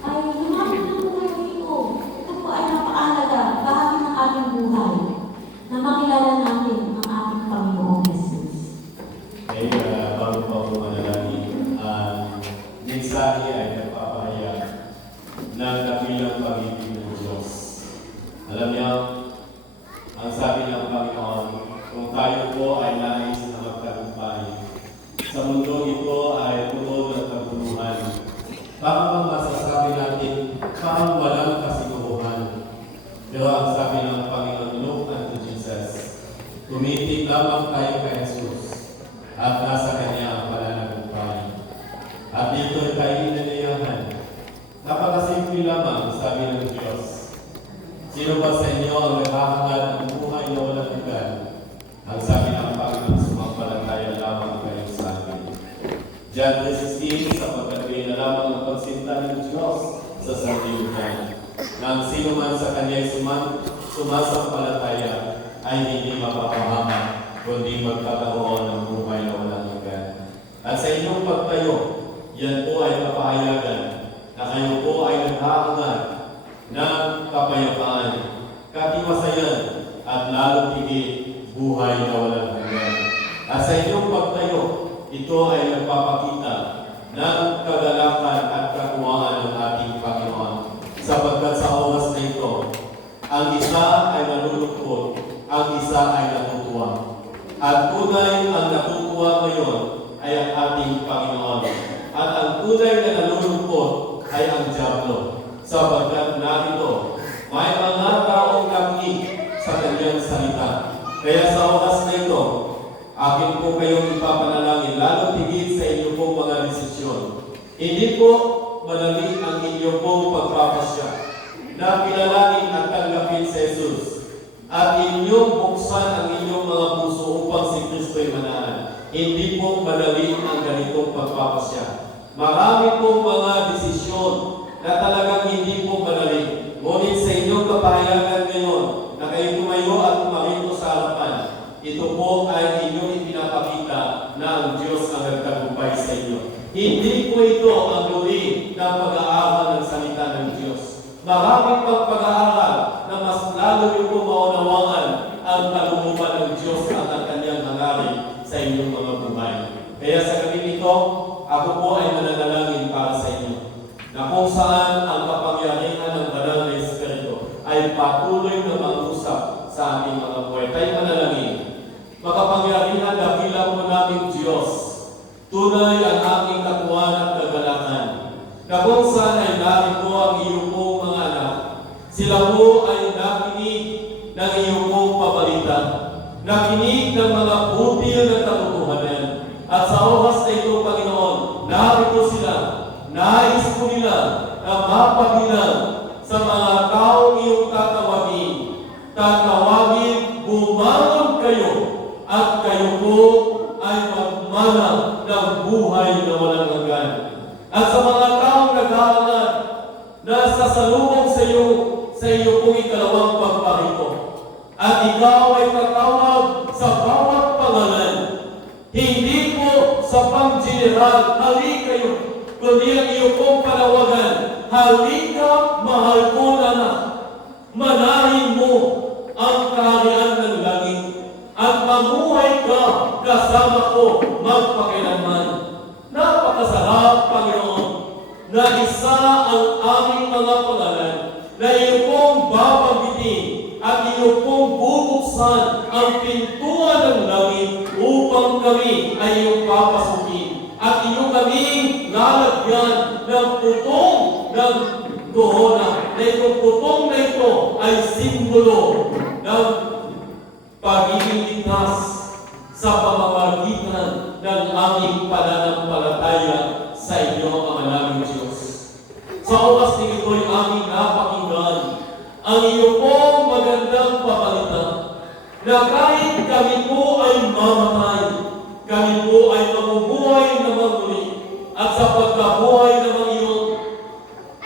ay lumapit na po kayo dito. Ito po ay napakahalaga, bahagi ng ating buhay na makilala natin ang ating Panginoong Jesus. Ay, bago pa po manalangin, ang mensahe ay nagpapahayag ng dakilang pag-ibig ng Diyos. Alam niyo, ang sabi ng Panginoon, kung tayo po ay nais na magtagumpay, sa mundo ito ay puno ng kaguluhan. Baka bang masasabi natin, parang walang kasiguruhan. Pero ang sabi ng Panginoon, look unto Jesus. Tumitig lamang tayo kay Jesus at nasa Kanya ang pananagumpay. At dito'y tayo inanayahan. Napakasimple lamang, sabi ng Diyos. Sino ba sa inyo ang naghahangad ng buhay na walang hanggan? Ang sabi ng Panginoon, sumampalataya lamang kayo sa akin. John 3:16, sapagkat kayo na lamang ang pagsinta ng Diyos sa sanlibutan. Nang sino man sa Kanya sumasampalataya ay hindi mapapahamak, kundi magkakaroon ng buhay na walang hanggan. At sa inyong pagtayo, yan po ay kapahayagan na kayo po ay naghahangad ng kapayapaan, katiwasayan, at lalong higit buhay na walang hanggan. At sa inyong pagtayo, ito ay nagpapakita ng kagalakan at kakuwaan ng ating Panginoon. Sapagkat sa oras na ito, ang isa ay nalulungkot, ang isa ay natutuwa. At tunay ang natutuwa ngayon ay ang ating Panginoon. At ang tunay na nalulungkot ay ang diablo. Sapagkat narito, may mga taong nakinig sa kanyang salita. Kaya sa oras na ito, akin po kayong ipapanalangin, lalo tigit sa inyo pong mga desisyon. Hindi po madali ang inyo pong pagpapasya na kilalanin at tanggapin si Jesus at inyong buksan ang inyong mga puso upang si Kristo'y manahan. Hindi po madali ang ganitong pagpapasya. Marami pong mga desisyon na talagang hindi po madali. Ngunit sa inyong kapahayagan ngayon na kayo tumayo at tumarito sa harapan, ito po ay inyong ipinapakita na ang Diyos ang nagtagumpay sa inyo. Hindi po ito ang huli ng pag-aaral ng salita ng Diyos. Maraming pang pag-aaral na mas lalo niyo po maunawaan ang kalooban ng Diyos at ang kanyang hangarin sa inyong mga buhay. Kaya sa gabi ito, ako po ay mananalangin para sa inyo na kung saan ang kapangyarihan ng banal na Espiritu ay patuloy na mag-usap sa ating mga buhay. Tayo manalangin. Makapangyarihan dakila po namin Diyos. Tunay ang aking katuwan at kagalakan. Na kung saan ay narito ang iyong pong mga anak. Sila po ay nakinig ng iyong iyo pong papalitan. Nakinig ng mga butil ng katotohanan. At sa oras na ito, Panginoon, narito sila. Nais po nila na mapabilang sa mga taong iyong tatawagin. Tatawagin, bumangon kayo at kayo po ay magmana ng buhay na walang hanggan. At sa mga taong nag-aalala na sasalubong sa iyo pong ikalawang pagparito. At ikaw ay tatawag sa bawat pangalan. Hindi po sa pang-general, halik kayo, kundi ang iyo pong panawagan. Halika, mahal ko na anak. Manahin mo ang kaharian ng langit at mamuhay ka kasama ko magpakailanman. Napakasarap, Panginoon, na isa ang aming mga pangalan na iyo pong babanggitin at iyo pong bubuksan ang pintuan ng langit upang kami ay iyong papasukin at iyo kaming lalagyan ng putong ng Kohona, na itong putong na ito ay simbolo ng pagiging ligtas sa pamamagitan ng aming pananampalataya sa inyo, Ama naming Diyos. Sa oras na ito'y aming napakinggan ang iyo pong magandang papalitan na kahit kami po ay mamatay, kami po ay mabubuhay na magmuli at sa pagkabuhay na iyon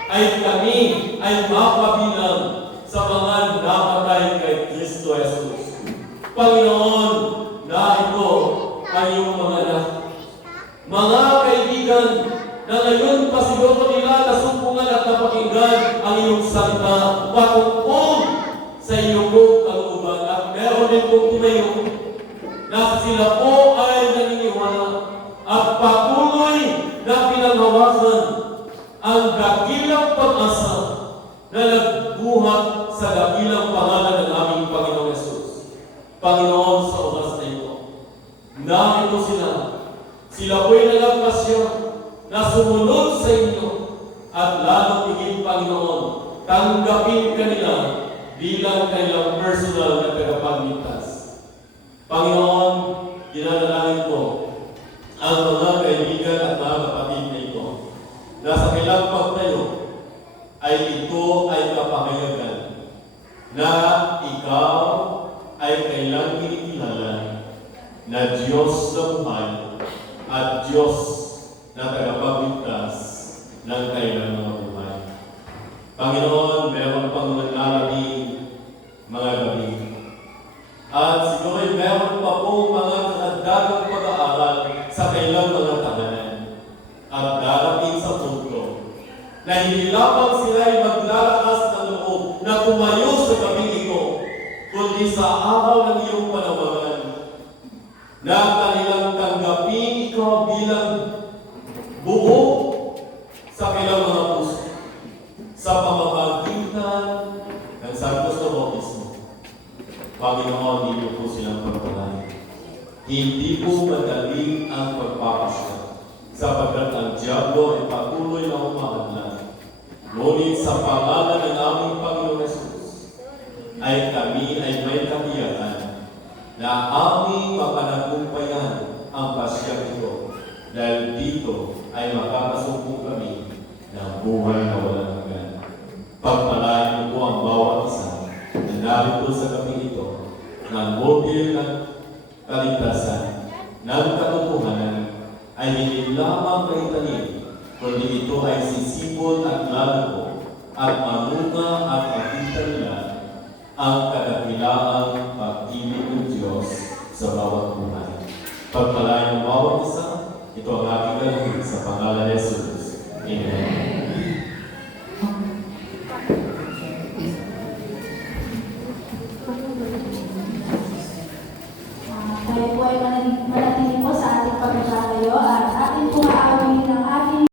ay kami ay mapabilang sa mga namatay kay Kristo Jesus. Panginoon, narito ang iyong mga anak. Mga kaibigan, na ngayon pa siguro nila nasumpungan at napakinggan ang iyong salita patungkol sa iyong kalooban. At meron din pong tumayo na sila po ay naniniwala at patuloy na pinanghawakan ang dakilang pag-asa na nagbuhat sa dakilang pangalan ng aming Panginoon Jesus. Panginoon, sa oras na ito, narito sila. Sila po'y nagpasya na sumunod sa inyo at lalo higit, Panginoon, tanggapin kanila bilang kanilang personal na tagapagligtas. Panginoon, dinadalangin ko ang mga kaibigan at mga kapatid na ito na sa kailang pagtayo ay ito ay kapahayagan na ikaw ay kailang kinikilala na Diyos na buhay at Diyos na tagapagligtas ng kailang mga buhay. Panginoon, meron pang nalalabing mga gabi. At siguro meron pa po mga karagdagang pag-aaral sa kailang mga tahanan. At darating sa punto na hindi lamang sila ay maglalakas ng loob na tumayo sa gabing ito, kundi sa araw ng iyong panawagan na kanilang tanggapin ikaw bilang buo sa kanilang mga puso sa pamamagitan ng Santos na Bautismo. Panginoon, hindi po silang pagpalain. Hindi po madali ang pagpapasya sapagkat ang Diablo ay patuloy na umahadlan. Ngunit sa pangalan ng aming Panginoon Jesus, ay kami ay may katiyakan na aming mapanagumpayan ang pasyang ito dahil dito ay makakasumpong kami ng buhay na walang hanggan. Pagpalain mo po ang bawat isa na narito sa gabi ito ng mobil ng kaligtasan, ng katotohanan, ay hindi lamang kaitanin, kundi ito ay sisibol at lalago at manunga at makita nila ang kadakilaang pag-ibig ng Diyos sa bawat buhay. Pagpalain ng bawat isa, ito ang aking galing sa pangalan ni Jesus. Amen. Tayo po ay mananigin